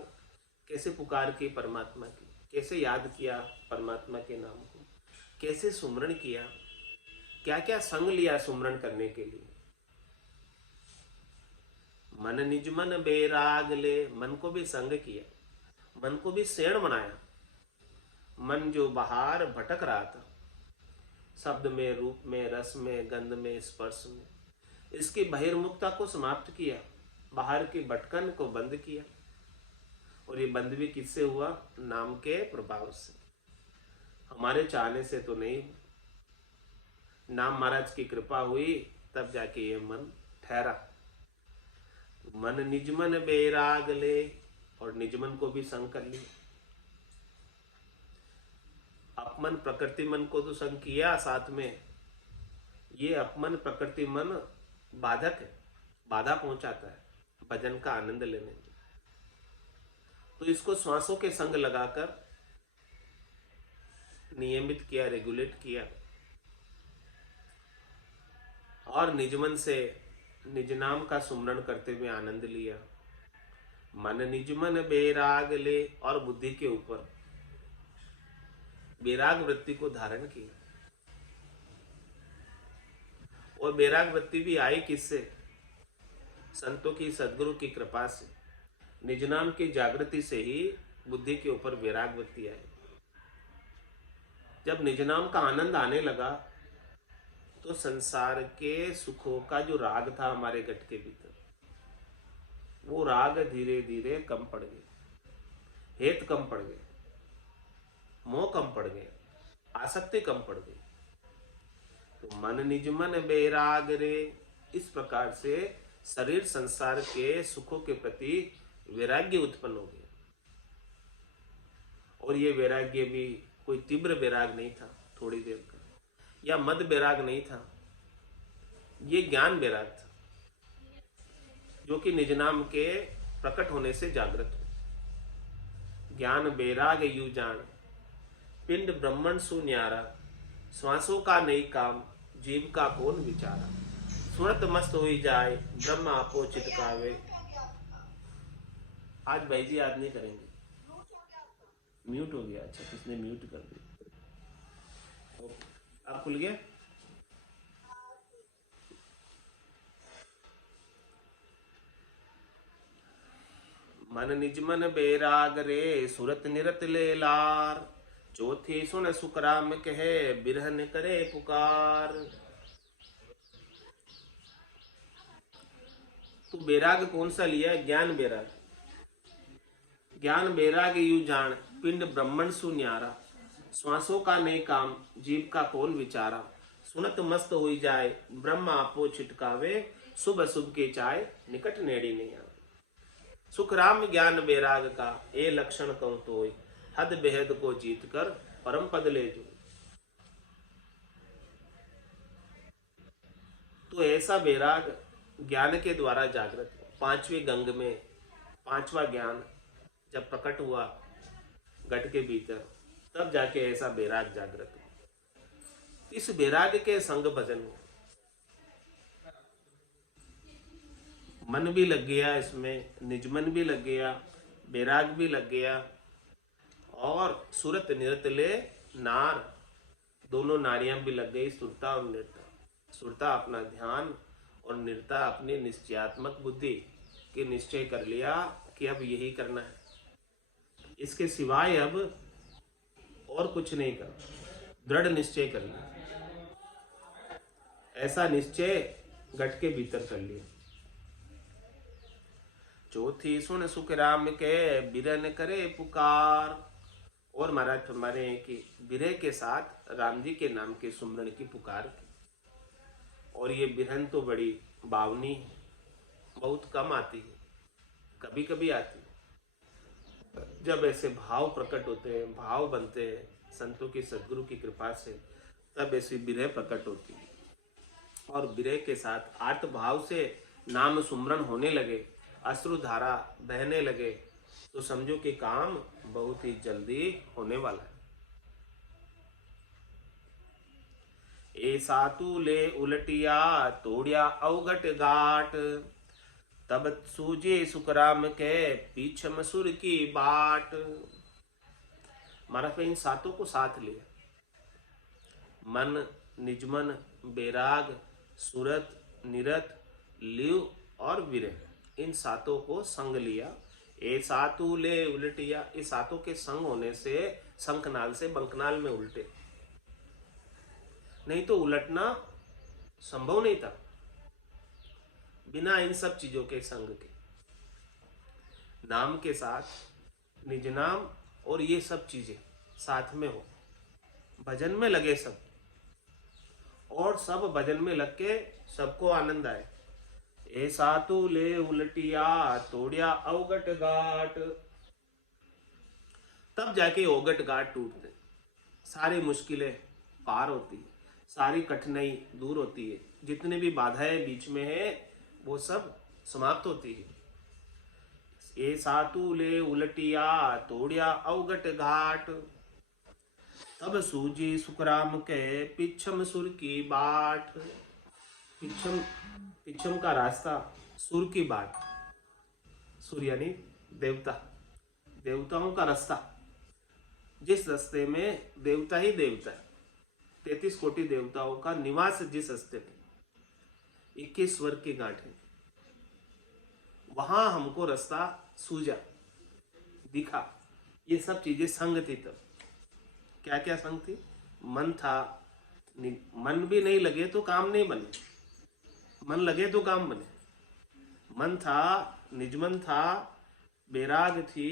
कैसे पुकार की परमात्मा की, कैसे याद किया परमात्मा के नाम को, कैसे सुमरण किया, क्या क्या संग लिया सुमरण करने के लिए। मन निज मन बेराग ले, मन को भी संग किया, मन को भी सेण बनाया। मन जो बाहर भटक रहा था, शब्द में, रूप में, रस में, गंध में, स्पर्श में, इसकी बहिर्मुखता को समाप्त किया, बाहर की भटकन को बंद किया। और ये बंद भी किससे हुआ? नाम के प्रभाव से, हमारे चाहने से तो नहीं। नाम महाराज की कृपा हुई तब जाके ये मन ठहरा। मन निज मन बेराग ले, और निज मन को भी संग कर लिया। अपमन प्रकृति मन को तो संग किया साथ में, ये अपमन प्रकृति मन बाधक है, बाधा पहुंचाता है भजन का आनंद लेने में। तो इसको श्वासों के संग लगाकर नियमित किया, रेगुलेट किया, और निजमन से निज नाम का सुमरण करते हुए आनंद लिया। मन निज मन बेराग ले, और बुद्धि के ऊपर बेराग वृत्ति को धारण किया। और बेराग वृत्ति भी आई किससे? संतों की, सद्गुरु की कृपा से। निज नाम की जागृति से ही बुद्धि के ऊपर बेराग वृत्ति आई। जब निज नाम का आनंद आने लगा तो संसार के सुखों का जो राग था हमारे गट के भीतर, वो राग धीरे धीरे कम पड़ गए, हेत कम पड़ गए, मोह कम पड़ गए, आसक्ति कम पड़ गई। तो मन निज मन बेराग रे, इस प्रकार से शरीर संसार के सुखों के प्रति वैराग्य उत्पन्न हो गया। और ये वैराग्य भी कोई तीव्र वैराग नहीं था थोड़ी देर का, या मद वैराग नहीं था, ये ज्ञान वैराग था, जो कि निज नाम के प्रकट होने से जागृत हो। ज्ञान वैराग यू जान, पिंड ब्रह्मण सु न्यारा, श्वासों का नहीं काम, जीव का कौन विचारा। सुरत मस्त हुई जाए, ब्रह्म आपो चितकावे। आज भाई जी याद नहीं करेंगे, म्यूट हो गया। अच्छा, किसने म्यूट कर दिया? आप खुल गया? मन निज मन बेराग रे सुरत निरत ले लार, चौथी सुन सुखराम कहे बिरहन करे पुकार। तो बेराग कौन सा लिया? ज्ञान बेराग। ज्ञान बेराग यू जान, पिंड ब्रह्मण सु न्यारा, श्वासों का नहीं काम, जीव का कौन विचारा। सुनत मस्त हुई जाए, ब्रह्म आपो छिटकावे, शुभ अशुभ के चाय, निकट नेड़ी नहीं आवे। सुख राम ज्ञान बैराग का, ए लक्षण कहूं तोय, हद बेहद को जीत कर, परम पद ले जो। तो ऐसा बैराग ज्ञान के द्वारा जागृत, पांचवें गंग में पांचवा ज्ञान जब प्रकट हुआ घट के भीतर, तब जाके ऐसा बैराग जागृत हुआ। इस बैराग के संग भजन हुआ, मन भी लग गया इसमें, निजमन भी लग गया, बैराग भी लग गया, और सूरत निरत ले नार, दोनों नारियां भी लग गई, सुरता और निरता। सुरता अपना ध्यान और निरता अपनी निश्चयात्मक बुद्धि के निश्चय कर लिया कि अब यही करना है, इसके सिवाय अब और कुछ नहीं करना, दृढ़ निश्चय कर लिया। ऐसा निश्चय घट के भीतर कर लिया। चौथी सुन सुख राम के, बिरन करे पुकार। और महाराज फरमारे हैं कि बिरह के साथ राम जी के नाम के सुमरण की पुकार की। और ये बिरहन तो बड़ी बावनी है, बहुत कम आती है, कभी कभी आती है। जब ऐसे भाव प्रकट होते हैं, भाव बनते हैं संतों की सद्गुरु की कृपा से, तब ऐसी बिरह प्रकट होती है। और बिरह के साथ आर्त भाव से नाम सुमरण होने लगे, अश्रुधारा बहने लगे, तो समझो कि काम बहुत ही जल्दी होने वाला है। ऐसा तू ले उलटिया, तोड़िया अवघट घाट, तब सूझे सुखराम के, पीछे मसूर की बाट। महाराज इन सातों को साथ लिया, मन, निजमन, बैराग, सुरत, निरत, लिव और विरह, इन सातों को संग लिया। ए सातु ले उलटिया, इस सातों के संग होने से शंखनाल से बंकनाल में उल्टे, नहीं तो उलटना संभव नहीं था बिना इन सब चीजों के संग के। नाम के साथ निज नाम और ये सब चीजें साथ में हो, भजन में लगे सब, और सब भजन में लग के सबको आनंद आए। ऐसा तू ले उलटिया, तोड़िया अवगट घाट, तब जाके अवगट घाट टूटते, सारी मुश्किलें पार होती है, सारी कठिनाई दूर होती है, जितनी भी बाधाएं बीच में है वो सब समाप्त होती है। ऐसा तू ले उलटिया, तोड़िया अवगट घाट, तब सूझी सुखराम के, पिछम सुर की बाट। पिछम का रास्ता, सुर की बाट, सुर यानी देवता, देवताओं का रास्ता, जिस रास्ते में देवता ही देवता है, 33 कोटि देवताओं का निवास जिस रास्ते में, 21 स्वर्ग की गांठ है, वहां हमको रास्ता सूझा, दिखा। ये सब चीजें संग थी। तब क्या क्या संग थी? मन था, मन भी नहीं लगे तो काम नहीं बने, मन लगे तो काम बने। मन था, निजमन था, बैराग थी,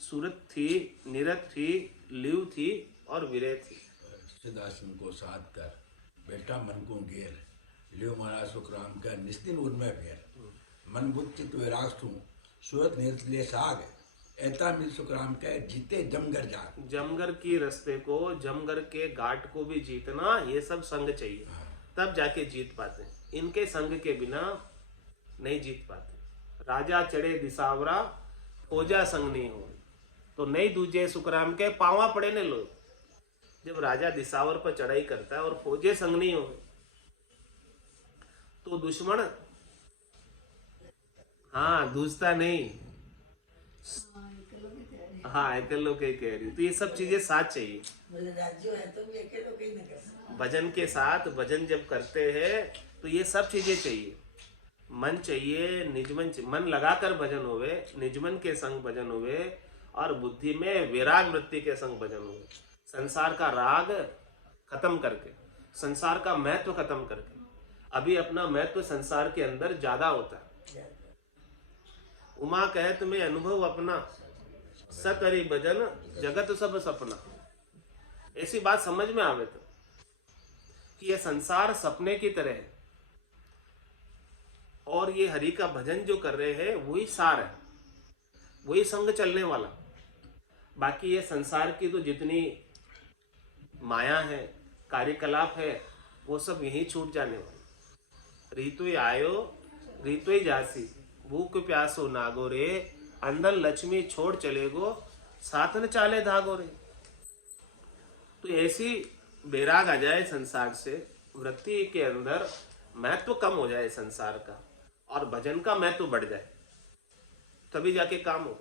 सूरत थी, निरत थी, लिव थी और विरह थी। सिद्धासन को साध कर बैठा मन को घेर, लियो महाराज सुखराम का निस्तिन उर्मे फेर। मन बुद्ध चित्त वैराग थू, सूरत निरत ले साग, ऐता मिल सुखराम का जीते जमगर जाग। जमगर की रास्ते को, जमगर के घाट को भी जीतना, ये सब संग चाहिए, तब जाके जीत पाते हैं। इनके संग के बिना नहीं जीत पाते। राजा चढ़े दिसावरा, फौजा संग नहीं हो, तो नहीं दूजे सुखराम के पावा पड़े ने लोग। जब राजा दिसावर पर चढ़ाई करता है और फौजे संग नहीं हो, तो दुश्मन दूसता नहीं, अकेलो के कह रही। तो ये सब चीजें साथ चाहिए, भजन के साथ। भजन जब करते हैं तो ये सब चीजें चाहिए, मन चाहिए, निजमन, मन लगाकर भजन होवे, निजमन के संग भजन होवे, और बुद्धि में वैराग वृत्ति के संग भजन होवे। संसार का राग खत्म करके, संसार का महत्व खत्म करके। अभी अपना महत्व संसार के अंदर ज्यादा होता है। उमा कहत में अनुभव अपना, सतरी भजन जगत सब सपना। ऐसी बात समझ में आवे तो कि यह संसार सपने की तरह है और ये हरि का भजन जो कर रहे हैं वही सार है, वही संग चलने वाला। बाकी ये संसार की तो जितनी माया है, कार्यकलाप है, वो सब यहीं छूट जाने वाले। रीतु आयो रीतु जासी, भूख प्यासो नागो रे, अंदर लक्ष्मी छोड़ चलेगो, साथ न चाले धागो रे। तो ऐसी बैराग आ जाए संसार से, वृत्ति के अंदर महत्व कम हो जाए संसार का और भजन का महत्व बढ़ जाए, तभी जाके काम हो।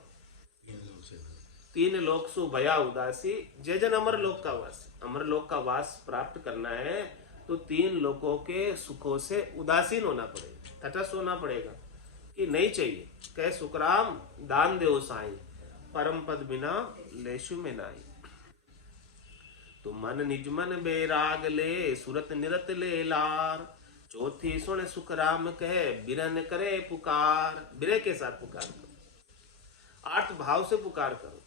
तीन लोक सु भया उदासी, जय जन अमर लोक का वास। अमर लोक का वास प्राप्त करना है तो तीन लोकों के सुखों से उदासीन होना पड़ेगा, तटस्थ होना पड़ेगा कि नहीं चाहिए। कह सुखराम दान देव साई, परम पद बिना लेशु में नाई। तो मन निज मन बैराग ले, सुरत निरत ले लार। चौथी सुन सुखराम कहे, बिरन करे पुकार। बिरे के साथ पुकार करो, आर्त भाव से पुकार करो।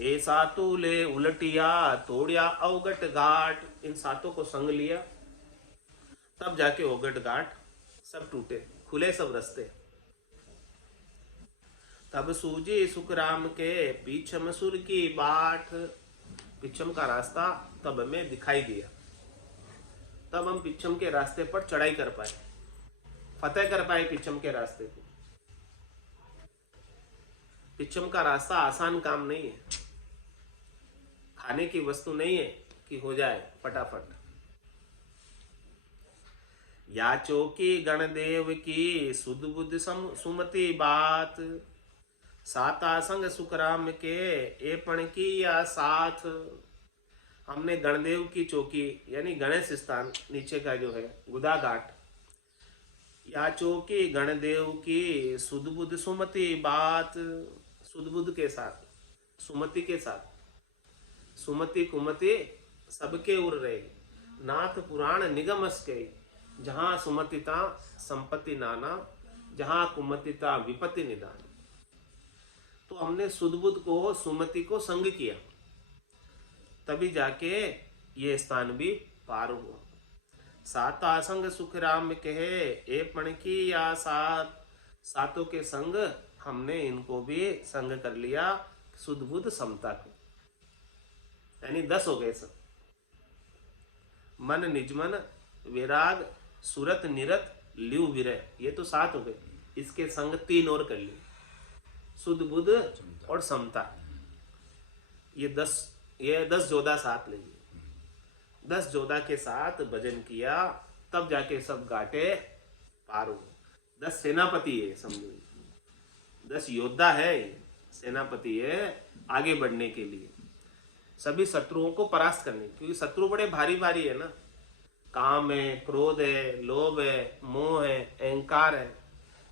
ए सातु ले उलटिया, तोड़िया अवगट घाट। इन सातों को संग लिया, तब जाके अवगट घाट सब टूटे, खुले सब रास्ते। तब सूझी सुखराम के, पीछम सुर की बाट। पिछम का रास्ता तब हमें दिखाई दिया, तब हम पिछम के रास्ते पर चढ़ाई कर पाए, फतेह कर पाए पिछम के रास्ते को। पिछम का रास्ता आसान काम नहीं है, खाने की वस्तु नहीं है कि हो जाए फटाफट। याचो की गणदेव की, सुध बुद्ध सुमति बात। साता संग सुखराम के, एपण की या साथ। हमने गणदेव की चौकी यानी गणेश स्थान नीचे का जो है गुदा घाट, या चौकी गणदेव की, सुध बुद्ध सुमति बात। सुध बुद्ध के साथ, सुमति के साथ। सुमति कुमति सबके उर रहे, नाथ पुराण निगमस के। जहां सुमतिता संपत्ति नाना, जहां कुमतिता विपत्ति निदान। तो हमने सुधबुद्ध को, सुमति को संग किया, तभी जाके ये स्थान भी पार हुआ। साता संग सुखराम कहे, ए पण की या सात। सातों के संग हमने इनको भी संग कर लिया, सुधबुद्ध समता को, यानी 10 हो गए सब। मन निजमन विराग, सुरत निरत लिव विरह, ये तो 7 हो गए। इसके संग 3 और कर लिए, सुध बुद्ध और समता। ये 10 जोधा साथ ले लिए। 10 जोधा के साथ भजन किया, तब जाके सब घाटे पार हो। 10 सेनापति है समझो, 10 योद्धा है, सेनापति है आगे बढ़ने के लिए, सभी शत्रुओं को परास्त करने। क्योंकि शत्रु बड़े भारी भारी है ना, काम है, क्रोध है, लोभ है, मोह है, अहंकार है,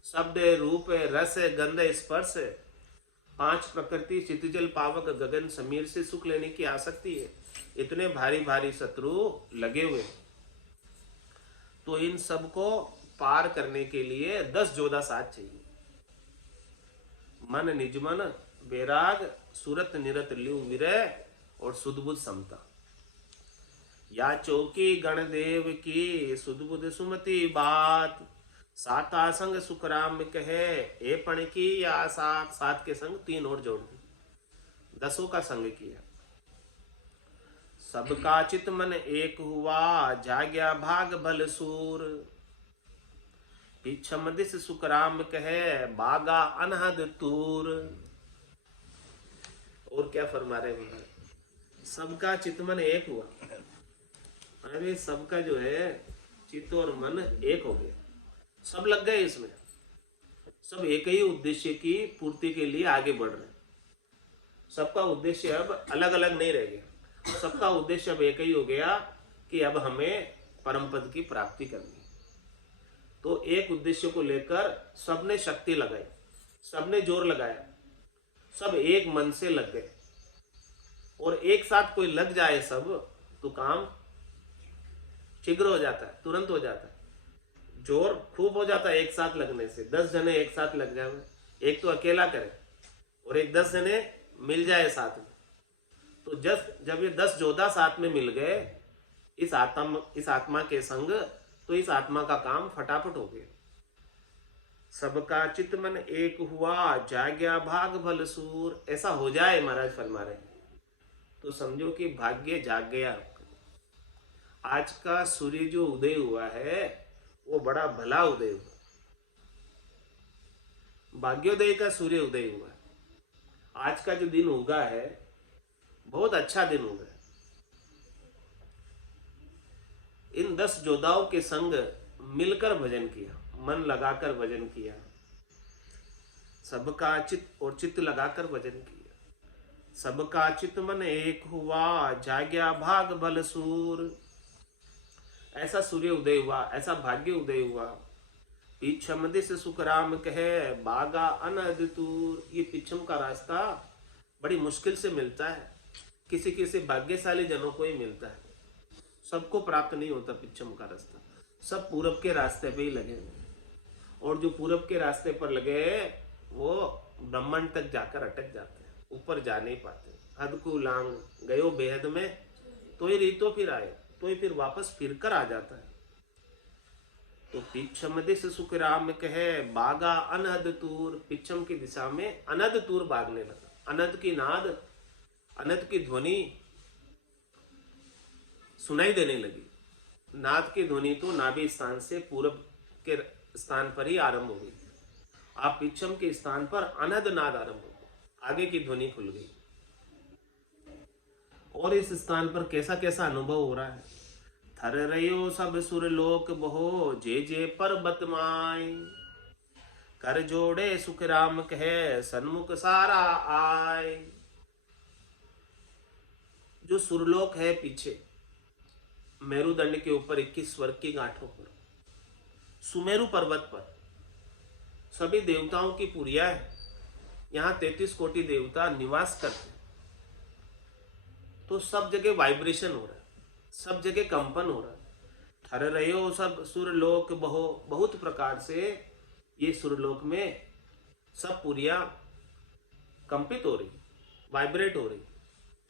शब्द है, रूप है, रस है, गंध है, स्पर्श है, 5 प्रकृति, चितजल पावक गगन समीर से सुख लेने की आसक्ति है। इतने भारी भारी शत्रु लगे हुए, तो इन सब को पार करने के लिए 10 जोधा साथ चाहिए। मन निजमन बैराग, सुरत निरत लिव विरह और सुधबुद्ध समता। या चौकी गणदेव की, सुधबुद्ध सुमति बात। साता संग सुखराम कहे, ए पण की या सात। 7 के संग 3 और जोड़ दी, 10 का संग किया। सबका चित मन एक हुआ, जाग्या भाग भल सूर। पिछम दिस सुखराम कहे, बागा अनहद तूर। और क्या फरमा रहे हैं, सबका चितमन एक हुआ, अरे सबका जो है चित्त और मन एक हो गया, सब लग गए इसमें, सब एक ही उद्देश्य की पूर्ति के लिए आगे बढ़ रहे हैं। सबका उद्देश्य अब अलग अलग नहीं रह गया, सबका उद्देश्य अब एक ही हो गया कि अब हमें परम पद की प्राप्ति करनी। तो एक उद्देश्य को लेकर सबने शक्ति लगाई, सबने जोर लगाया, सब एक मन से लग गए। और एक साथ कोई लग जाए सब, तो काम शीघ्र हो जाता है, तुरंत हो जाता है। जोर खूब हो जाता है एक साथ लगने से। 10 जने एक साथ लग जाए, एक तो अकेला करे और एक 10 जने मिल जाए साथ में, तो जब ये 10 जोधा साथ में मिल गए इस आत्मा के संग, तो इस आत्मा का काम फटाफट हो गया। सबका चित मन एक हुआ, जाग्या भाग भल सूर। ऐसा हो जाए महाराज फरमा रहे, तो समझो कि भाग्य जाग गया। आज का सूर्य जो उदय हुआ है वो बड़ा भला उदय हुआ, भाग्योदय का सूर्य उदय हुआ। आज का जो दिन उगा है बहुत अच्छा दिन उगा है। इन 10 योद्धाओं के संग मिलकर भजन किया, मन लगाकर भजन किया, सबका चित्त और चित्त लगाकर भजन किया। सबका चित्त मन एक हुआ, जाग्या भाग भल सूर। ऐसा सूर्य उदय हुआ, ऐसा भाग्य उदय हुआ। पीछम दिस सुख राम कहे, बागा अनहद दूर। ये पीछम का रास्ता बड़ी मुश्किल से मिलता है, किसी किसी भाग्यशाली जनों को ही मिलता है, सबको प्राप्त नहीं होता पीछम का रास्ता। सब पूरब के रास्ते पे ही लगे हुए, और जो पूरब के रास्ते पर लगे वो ब्रह्मांड तक जाकर अटक जाते हैं, ऊपर जा नहीं पाते। हद को लांग गयो बेहद में, तो ही रीतो फिर आए, तो ही फिर वापस फिर कर आ जाता है। तो पिछम दिस सुख राम कहे, बागा अनहद तूर। पिछम की दिशा में अनहद तूर भागने लगा। अनहद की नाद, अनहद की ध्वनि सुनाई देने लगी। नाद की ध्वनि तो नाभि स्थान से पूरब के स्थान पर ही आरंभ हो गई। आप पिछम के स्थान पर अनहद नाद आरंभ हो गई, आगे की ध्वनि खुल गई। और इस स्थान पर कैसा कैसा अनुभव हो रहा है। थर रयो सब सुर लोक बहो, जे जे पर्वत माय। कर जोड़े सुख राम कहे, सन्मुख सारा आय। जो सुरलोक है पीछे मेरुदंड के ऊपर 21 स्वर्ग की गांठों पर, सुमेरु पर्वत पर सभी देवताओं की पुरिया है। यहाँ 33 कोटि देवता निवास करते हैं। तो सब जगह वाइब्रेशन हो रहा है, सब जगह कंपन हो रहा है। ठर रहे हो सब सुरलोक बहो। बहुत प्रकार से ये सुरलोक में सब पुरिया कंपित हो रही, वाइब्रेट हो रही,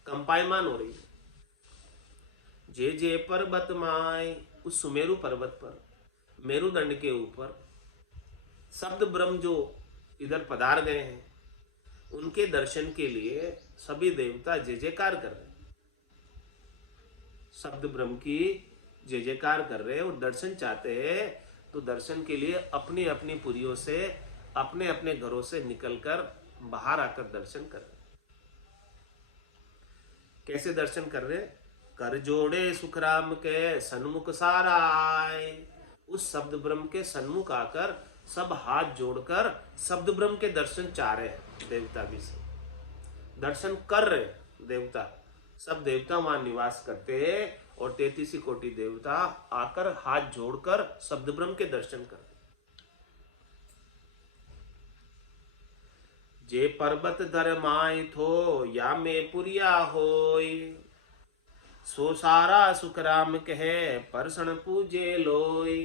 कंपायमान हो रही। जे जे पर्वत माय, उस सुमेरु पर्वत पर, मेरुदंड के ऊपर शब्द ब्रह्म जो इधर पधार गए हैं, उनके दर्शन के लिए सभी देवता जय जयकार कर रहे हैं। शब्द ब्रह्म की जय जयकार कर रहे हैं और दर्शन चाहते हैं, तो दर्शन के लिए अपनी अपनी पुरियों से, अपने अपने घरों से निकलकर बाहर आकर दर्शन कर रहे हैं। कैसे दर्शन कर रहे हैं? कर जोड़े सुख राम के, सन्मुख सारा आए। उस शब्द ब्रह्म के सन्मुख आकर सब हाथ जोड़कर शब्द ब्रह्म के दर्शन चाह रहे हैं। देवता भी सब दर्शन कर रहे हैं। देवता सब देवता वहां निवास करते हैं और 33 कोटि देवता आकर हाथ जोड़कर शब्द ब्रह्म के दर्शन करते। जे पर्वत धर माय थो, या में पुरिया होय। सो सारा सुख राम कहे, परसण पूजे लोय।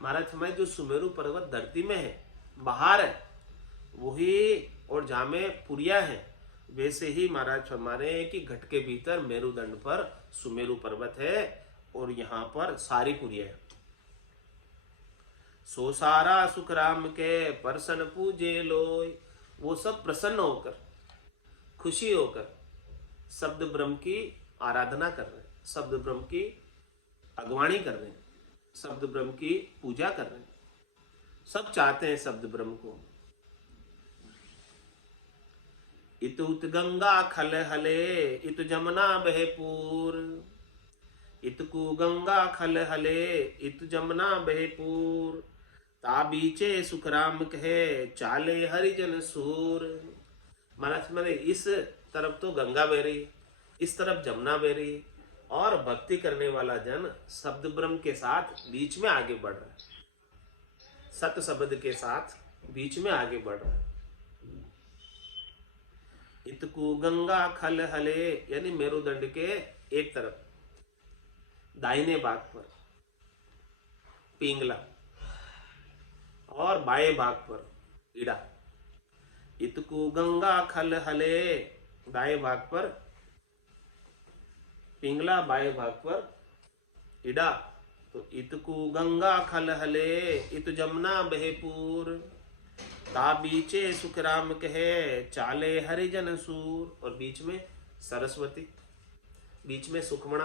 महाराज हमारे जो सुमेरु पर्वत धरती में है, बाहर है, वही और जहाँ में पुरिया है, वैसे ही महाराज फरमाने हैं कि घट के भीतर मेरुदंड पर सुमेरु पर्वत है और यहाँ पर सारी पुरिया है। सो सारा सुख राम के, परसन पूजे लोय। वो सब प्रसन्न होकर, खुशी होकर शब्द ब्रह्म की आराधना कर रहे हैं, शब्द ब्रह्म की अगवानी कर रहे हैं, शब्द ब्रह्म की पूजा कर रहे हैं। सब चाहते हैं शब्द ब्रह्म को। इत उत गंगा खल हले, इत जमुना बहपूर। इत कु गंगा खल हले, इत जमुना बहपूर। ता बीचे सुख राम कहे, चाले हरिजन सूर। महाराज मैंने इस तरफ तो गंगा बह रही है, इस तरफ जमुना बह रही है, और भक्ति करने वाला जन शब्द ब्रह्म के साथ बीच में आगे बढ़ रहा है, सत शब्द के साथ बीच में आगे बढ़ रहा है। इतकु गंगा खल हले, यानी मेरुदंड के एक तरफ दाहिने भाग पर पिंगला और बाएं भाग पर इड़ा। इतकु गंगा खल हले, दाएं भाग पर पिंगला, बाएं भाग पर इडा। तो इतकु गंगा खल हले, इत जमुना बहेपुर, ता बीचे सुख राम कहे, चाले हरिजन सूर। और बीच में सरस्वती, बीच में सुखमणा।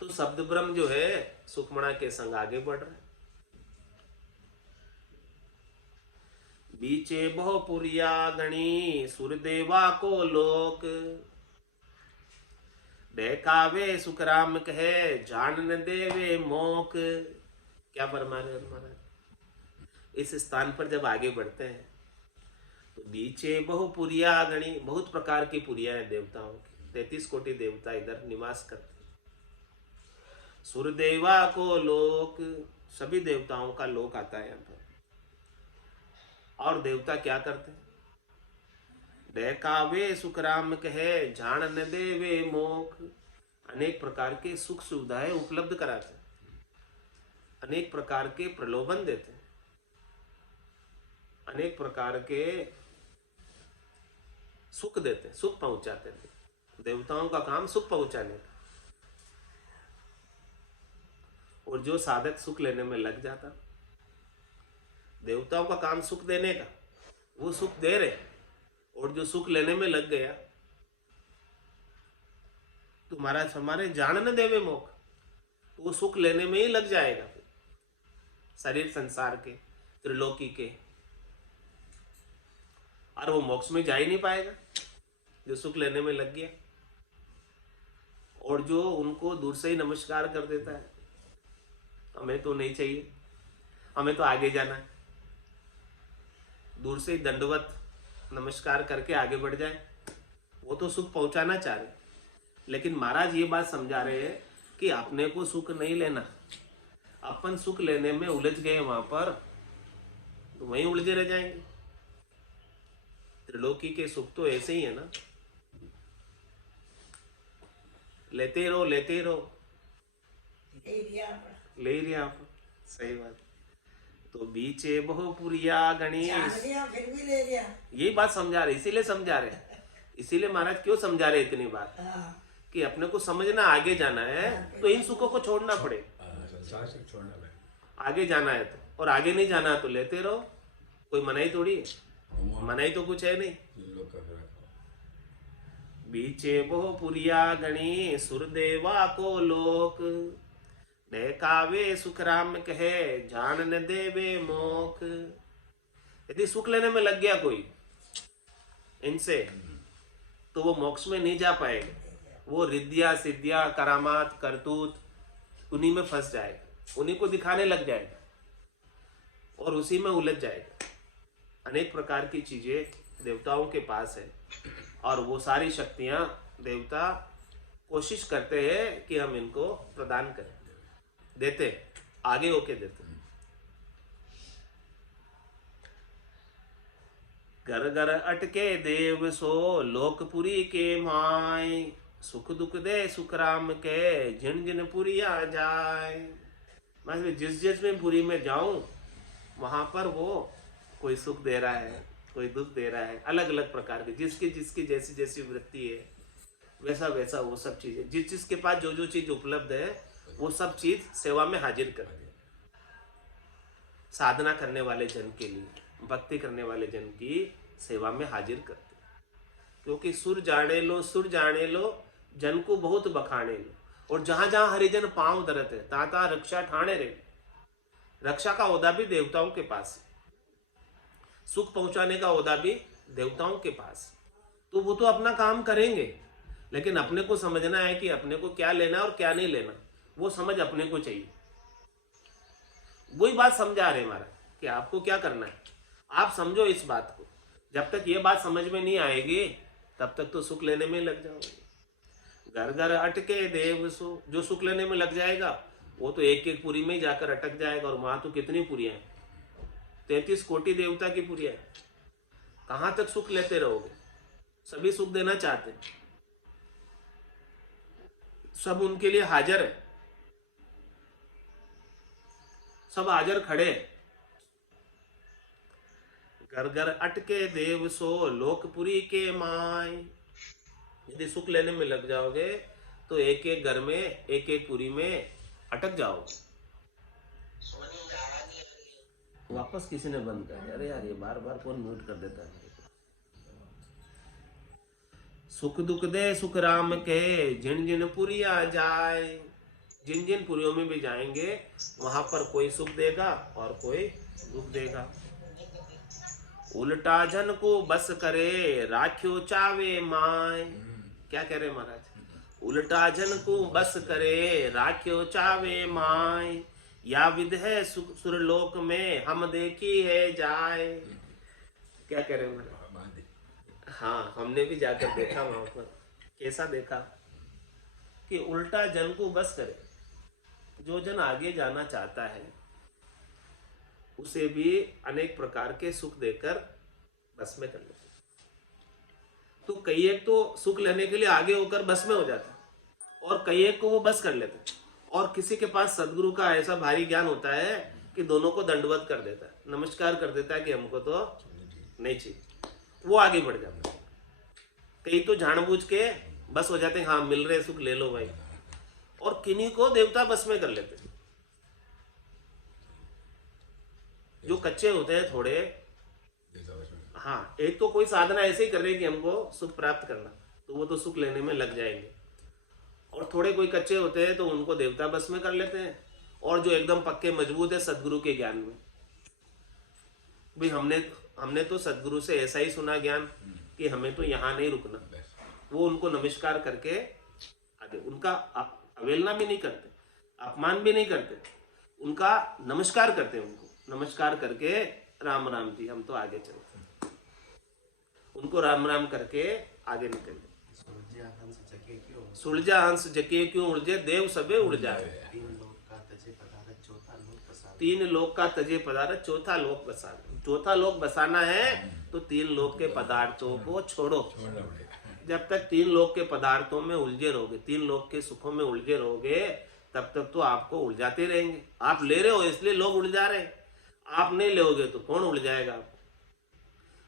तो शब्द ब्रह्म जो है सुखमणा के संग आगे बढ़ रहा है। बीचे बहु पुरिया गणी, सुरदेवा को लोक, देखावे सुख राम कहे, जान न देवे मोक। क्या फरमा रहे महाराज? इस स्थान पर जब आगे बढ़ते हैं तो बीचे बहु पुरिया गणी, बहुत प्रकार की पुरिया है देवताओं की, 33 कोटि देवता इधर निवास करते हैं। सुरदेवा को लोक, सभी देवताओं का लोक आता है यहाँ पर। और देवता क्या करते हैं? देखावे सुख राम कहे, जान न देवे मोख। अनेक प्रकार के सुख सुविधाएं उपलब्ध कराते हैं, अनेक प्रकार के प्रलोभन देते हैं, अनेक प्रकार के सुख देते हैं, सुख पहुंचाते हैं। देवताओं का काम सुख पहुंचाने का। और जो साधक सुख लेने में लग जाता, देवताओं का काम सुख देने का, वो सुख दे रहे, और जो सुख लेने में लग गया तो महाराज हमारे जान न देवे मोख, तो वो सुख लेने में ही लग जाएगा, शरीर संसार के, त्रिलोकी के, और वो मोक्ष में जा ही नहीं पाएगा जो सुख लेने में लग गया। और जो उनको दूर से ही नमस्कार कर देता है, हमें तो नहीं चाहिए, हमें तो आगे जाना है, दूर से ही दंडवत नमस्कार करके आगे बढ़ जाए, वो तो सुख पहुंचाना चाह रहे। लेकिन महाराज ये बात समझा रहे हैं कि अपने को सुख नहीं लेना, अपन सुख लेने में उलझ गए वहां पर तो वहीं उलझे रह जाएंगे। त्रिलोकी के सुख तो ऐसे ही है ना, लेते रहो लेते रहो, ले लिया आप, सही बात। तो बीचे बहु पुरिया गणेश, फिर भी ले लिया। यही बात समझा रहे, इसीलिए समझा रहे, इसीलिए महाराज क्यों समझा रहे इतनी बात, कि अपने को समझना, आगे जाना है तो इन सुखों को छोड़ना पड़े, संसार से छोड़ना पड़े, आगे जाना है तो। और आगे नहीं जाना है तो लेते रहो, कोई मनाही थोड़ी है, मनाही तो कुछ है नहीं। बीचे बहु पुरिया गणी, सुरदेवा को लोक, देखावे सुख राम कहे, जान न देवे मोख। यदि सुख लेने में लग गया कोई इनसे, तो वो मोक्ष में नहीं जा पाएगा, वो रिद्धिया सिद्धिया करामात करतूत उन्हीं में फंस जाएगा, उन्हीं को दिखाने लग जाएगा और उसी में उलझ जाएगा। अनेक प्रकार की चीजें देवताओं के पास है, और वो सारी शक्तियां देवता कोशिश करते हैं कि हम इनको प्रदान करें, देते, आगे होके देते। घर घर अटके देव सो, लोकपुरी के माय, सुख दुख दे सुख राम के, जिन जिन पुरी आ जाए। मैं जिस जिस में पुरी में जाऊं वहां पर वो कोई सुख दे रहा है, कोई दुख दे रहा है, अलग अलग प्रकार के, जिसकी जिसकी जैसी जैसी वृत्ति है वैसा वैसा वो सब चीजें, जिस जिसके पास जो जो चीज उपलब्ध है वो सब चीज सेवा में हाजिर कर दे। साधना करने वाले जन के लिए, भक्ति करने वाले जन की सेवा में हाजिर करते, क्योंकि सुर जाने लो जन को बहुत बखाने लो। और जहां जहां हरिजन पांव धरत है, ता ता रक्षा ठाणे रे। रक्षा का ओहदा भी देवताओं के पास है, सुख पहुंचाने का ओहदा भी देवताओं के पास। तो वो तो अपना काम करेंगे, लेकिन अपने को समझना है कि अपने को क्या लेना और क्या नहीं लेना, वो समझ अपने को चाहिए। वही बात समझा रहे महाराज कि आपको क्या करना है, आप समझो इस बात को। जब तक ये बात समझ में नहीं आएगी तब तक तो सुख लेने में लग जाओगे। घर घर अटके देव सो, जो सुख लेने में लग जाएगा वो तो एक एक पुरी में ही जाकर अटक जाएगा। और वहां तो कितनी पुरियां हैं, 33 कोटि देवता की पुरियां हैं, कहां तक सुख लेते रहोगे। सभी सुख देना चाहते हैं, सब उनके लिए हाजिर है, सब हाजिर खड़े हैं। घर घर अटके देव सो लोकपुरी के माय। यदि सुख लेने में लग जाओगे तो एक एक घर में एक एक पुरी में अटक जाओगे। वापस किसी ने बंद कर दिया। अरे यार, ये बार बार कौन म्यूट कर देता है? सुख दुख दे सुख राम के, जिन जिन पुरिया जाए। जिन जिन पुरियों में भी जाएंगे वहां पर कोई सुख देगा और कोई दुख देगा। उल्टा जन को बस करे, राख्यो चावे माय। क्या कह रहे महाराज? उल्टा जन को बस करे, राख्यो चावे माय। या विध है सुरलोक में, हम देखी है जाए। क्या कह रहे महाराज? हाँ, हमने भी जाकर देखा वहां पर। कैसा देखा? कि उल्टा जन को बस करे। जो जन आगे जाना चाहता है उसे भी अनेक प्रकार के सुख देकर बस में कर लेते। तो कई एक तो सुख लेने के लिए आगे होकर बस में हो जाता है और कई एक को वो बस कर लेते। और किसी के पास सदगुरु का ऐसा भारी ज्ञान होता है कि दोनों को दंडवत कर देता है, नमस्कार कर देता है कि हमको तो नहीं चाहिए, वो आगे बढ़ जाता है। कई तो जानबूझ के बस हो जाते हैं, हाँ मिल रहे सुख ले लो भाई। और किन्हीं को देवता बस में कर लेते हैं। जो कच्चे होते हैं थोड़े, हाँ, एक तो कोई साधना ऐसे ही कर रहे हैं कि हमको सुख प्राप्त करना, तो वो तो सुख लेने में लग जाएंगे। और थोड़े कोई कच्चे होते हैं तो उनको देवता बस में कर लेते हैं। और जो एकदम पक्के मजबूत है सदगुरु के ज्ञान में, भाई हमने तो सदगुरु से ऐसा ही सुना ज्ञान कि हमें तो यहाँ नहीं रुकना, वो उनको नमस्कार करके आगे, उनका अवहेलना भी नहीं करते, अपमान भी नहीं करते, उनका नमस्कार करते हैं। उनको नमस्कार करके राम राम जी, हम तो आगे चलते, उनको राम राम करके आगे निकले। सुलझा हंस जके क्यों उलझे, देव सबे उड़ जाए। तीन लोक का तजे पदार्थ चौथा लोक बसाना। चौथा लोक बसाना है तो तीन लोक के पदार्थों को छोड़ो। जब तक तीन लोक के पदार्थों में उलझे रहोगे, तीन लोक के सुखों में उलझे रहोगे, तब तक तो आपको उलझाते रहेंगे। आप ले रहे हो इसलिए लोग उलझ जा रहे हैं, आप नहीं लोगे तो कौन उलझ जाएगा?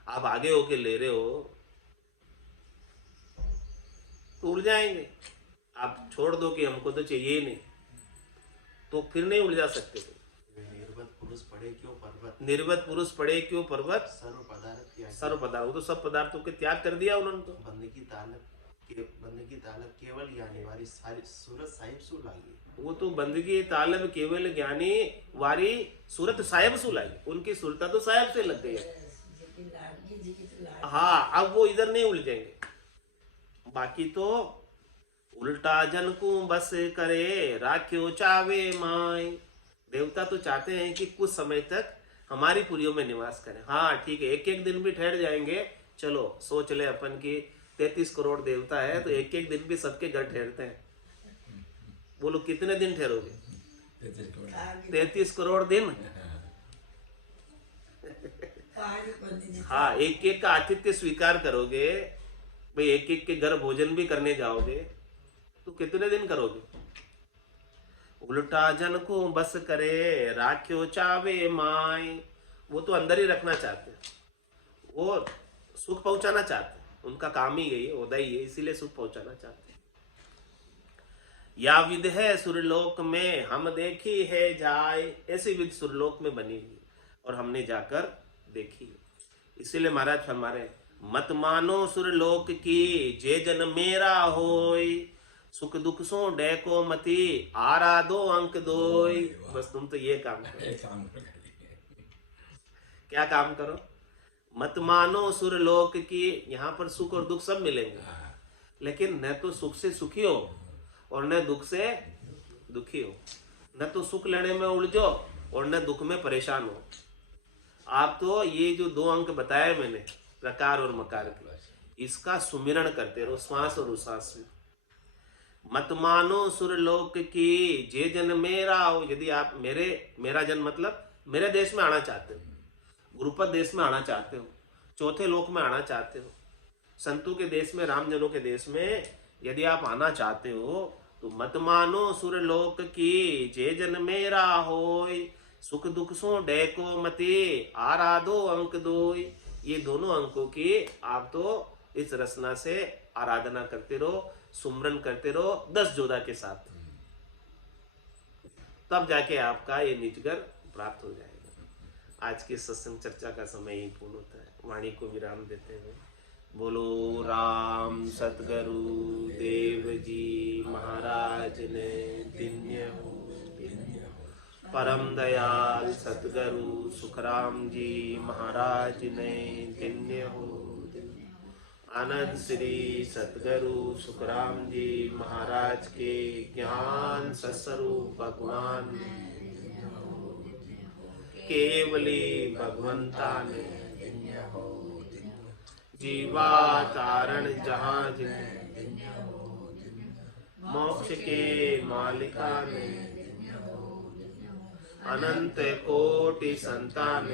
आप आगे होके ले रहे हो तो उड़ जाएंगे। आप छोड़ दो कि हमको तो चाहिए ही नहीं, तो फिर नहीं उड़ जा सकते। निर्बत पुरुष पढ़े क्यों पर्वत, सर्व पदार्थ, वो तो सब पदार्थों के त्याग कर दिया उन्होंने। तो बंदगी तालब केवल ज्ञानी वारी सूरत साहिब सु लागी, वो तो बंदगी तालब केवल ज्ञानी वारी सूरत साहिब सु लागी। उनकी सूरता तो साहिब से लग गई है। हाँ, अब वो इधर नहीं उलझेंगे। बाकी तो उल्टा जन को बस करे, राख्यो चावे माय। देवता तो चाहते हैं कि कुछ समय तक हमारी पुरियों में निवास करें। हाँ ठीक है, एक एक दिन भी ठहर जाएंगे, चलो सोच ले अपन की 33 करोड़ देवता है तो एक एक दिन भी सबके घर ठहरते हैं। बोलो कितने दिन ठहरोगे? 33 करोड़ दिन। हाँ, एक एक का आतिथ्य स्वीकार करोगे भाई, एक एक के घर भोजन भी करने जाओगे तो कितने दिन करोगे? उल्टा जन को बस करे, राख्यो चावे माय। वो तो अंदर ही रखना चाहते हैं, वो सुख पहुंचाना चाहते हैं, उनका काम ही यही है, होदा ही है, इसीलिए सुख पहुंचाना चाहते हैं। या विध है सुरलोक में, हम देखी है जाए। ऐसी विध सुरलोक में बनी हुई और हमने जाकर देखी। इसीलिए महाराज फरमारे, मत मानो सुरलोक की, जे जन मेरा होय। सुख दुख सो डैको मती, आरा दो अंक दोय। बस तुम तो ये काम करो। क्या काम करो? मत मानो सुरलोक की। यहाँ पर सुख और दुख सब मिलेंगे, लेकिन न तो सुख से सुखी हो और न दुख से दुखी हो। न तो सुख लेने में उलझो और न दुख में परेशान हो। आप तो ये जो 2 अंक बताए मैंने, प्रकार और मकार के, इसका सुमिरण करते रहो श्वास और उश्वास में। मत मानो सुरलोक की, जे जन मेरा हो। यदि आप मेरा जन मतलब मेरे देश में आना चाहते हो, गुरुपद देश में आना चाहते हो, चौथे लोक में आना चाहते हो, संतों के देश में, रामजनों के देश में यदि आप आना चाहते हो तो मत मानो सुरलोक की, जे जन मेरा होय। सुख दुख सो डैको मते आराधो अंक दोय। ये दोनों अंकों की आप तो इस रचना से आराधना करते रहो, सुमरन करते रहो 10 जोधा के साथ, तब जाके आपका ये निजगर प्राप्त हो जाएगा। आज के सत्संग चर्चा का समय ही पूर्ण होता है। वाणी को विराम देते हुए बोलो राम सतगुरु देव जी महाराज ने धन्य हो, परम दयाल सतगुरु सुखराम जी महाराज ने धन्य हो। आनंद श्री सतगुरु सुखराम जी महाराज के ज्ञान सस्वरूप भगवान केवली भगवंता ने जीवा तारण जहाज ने मोक्ष के मालिका ने अनंत कोटि संतान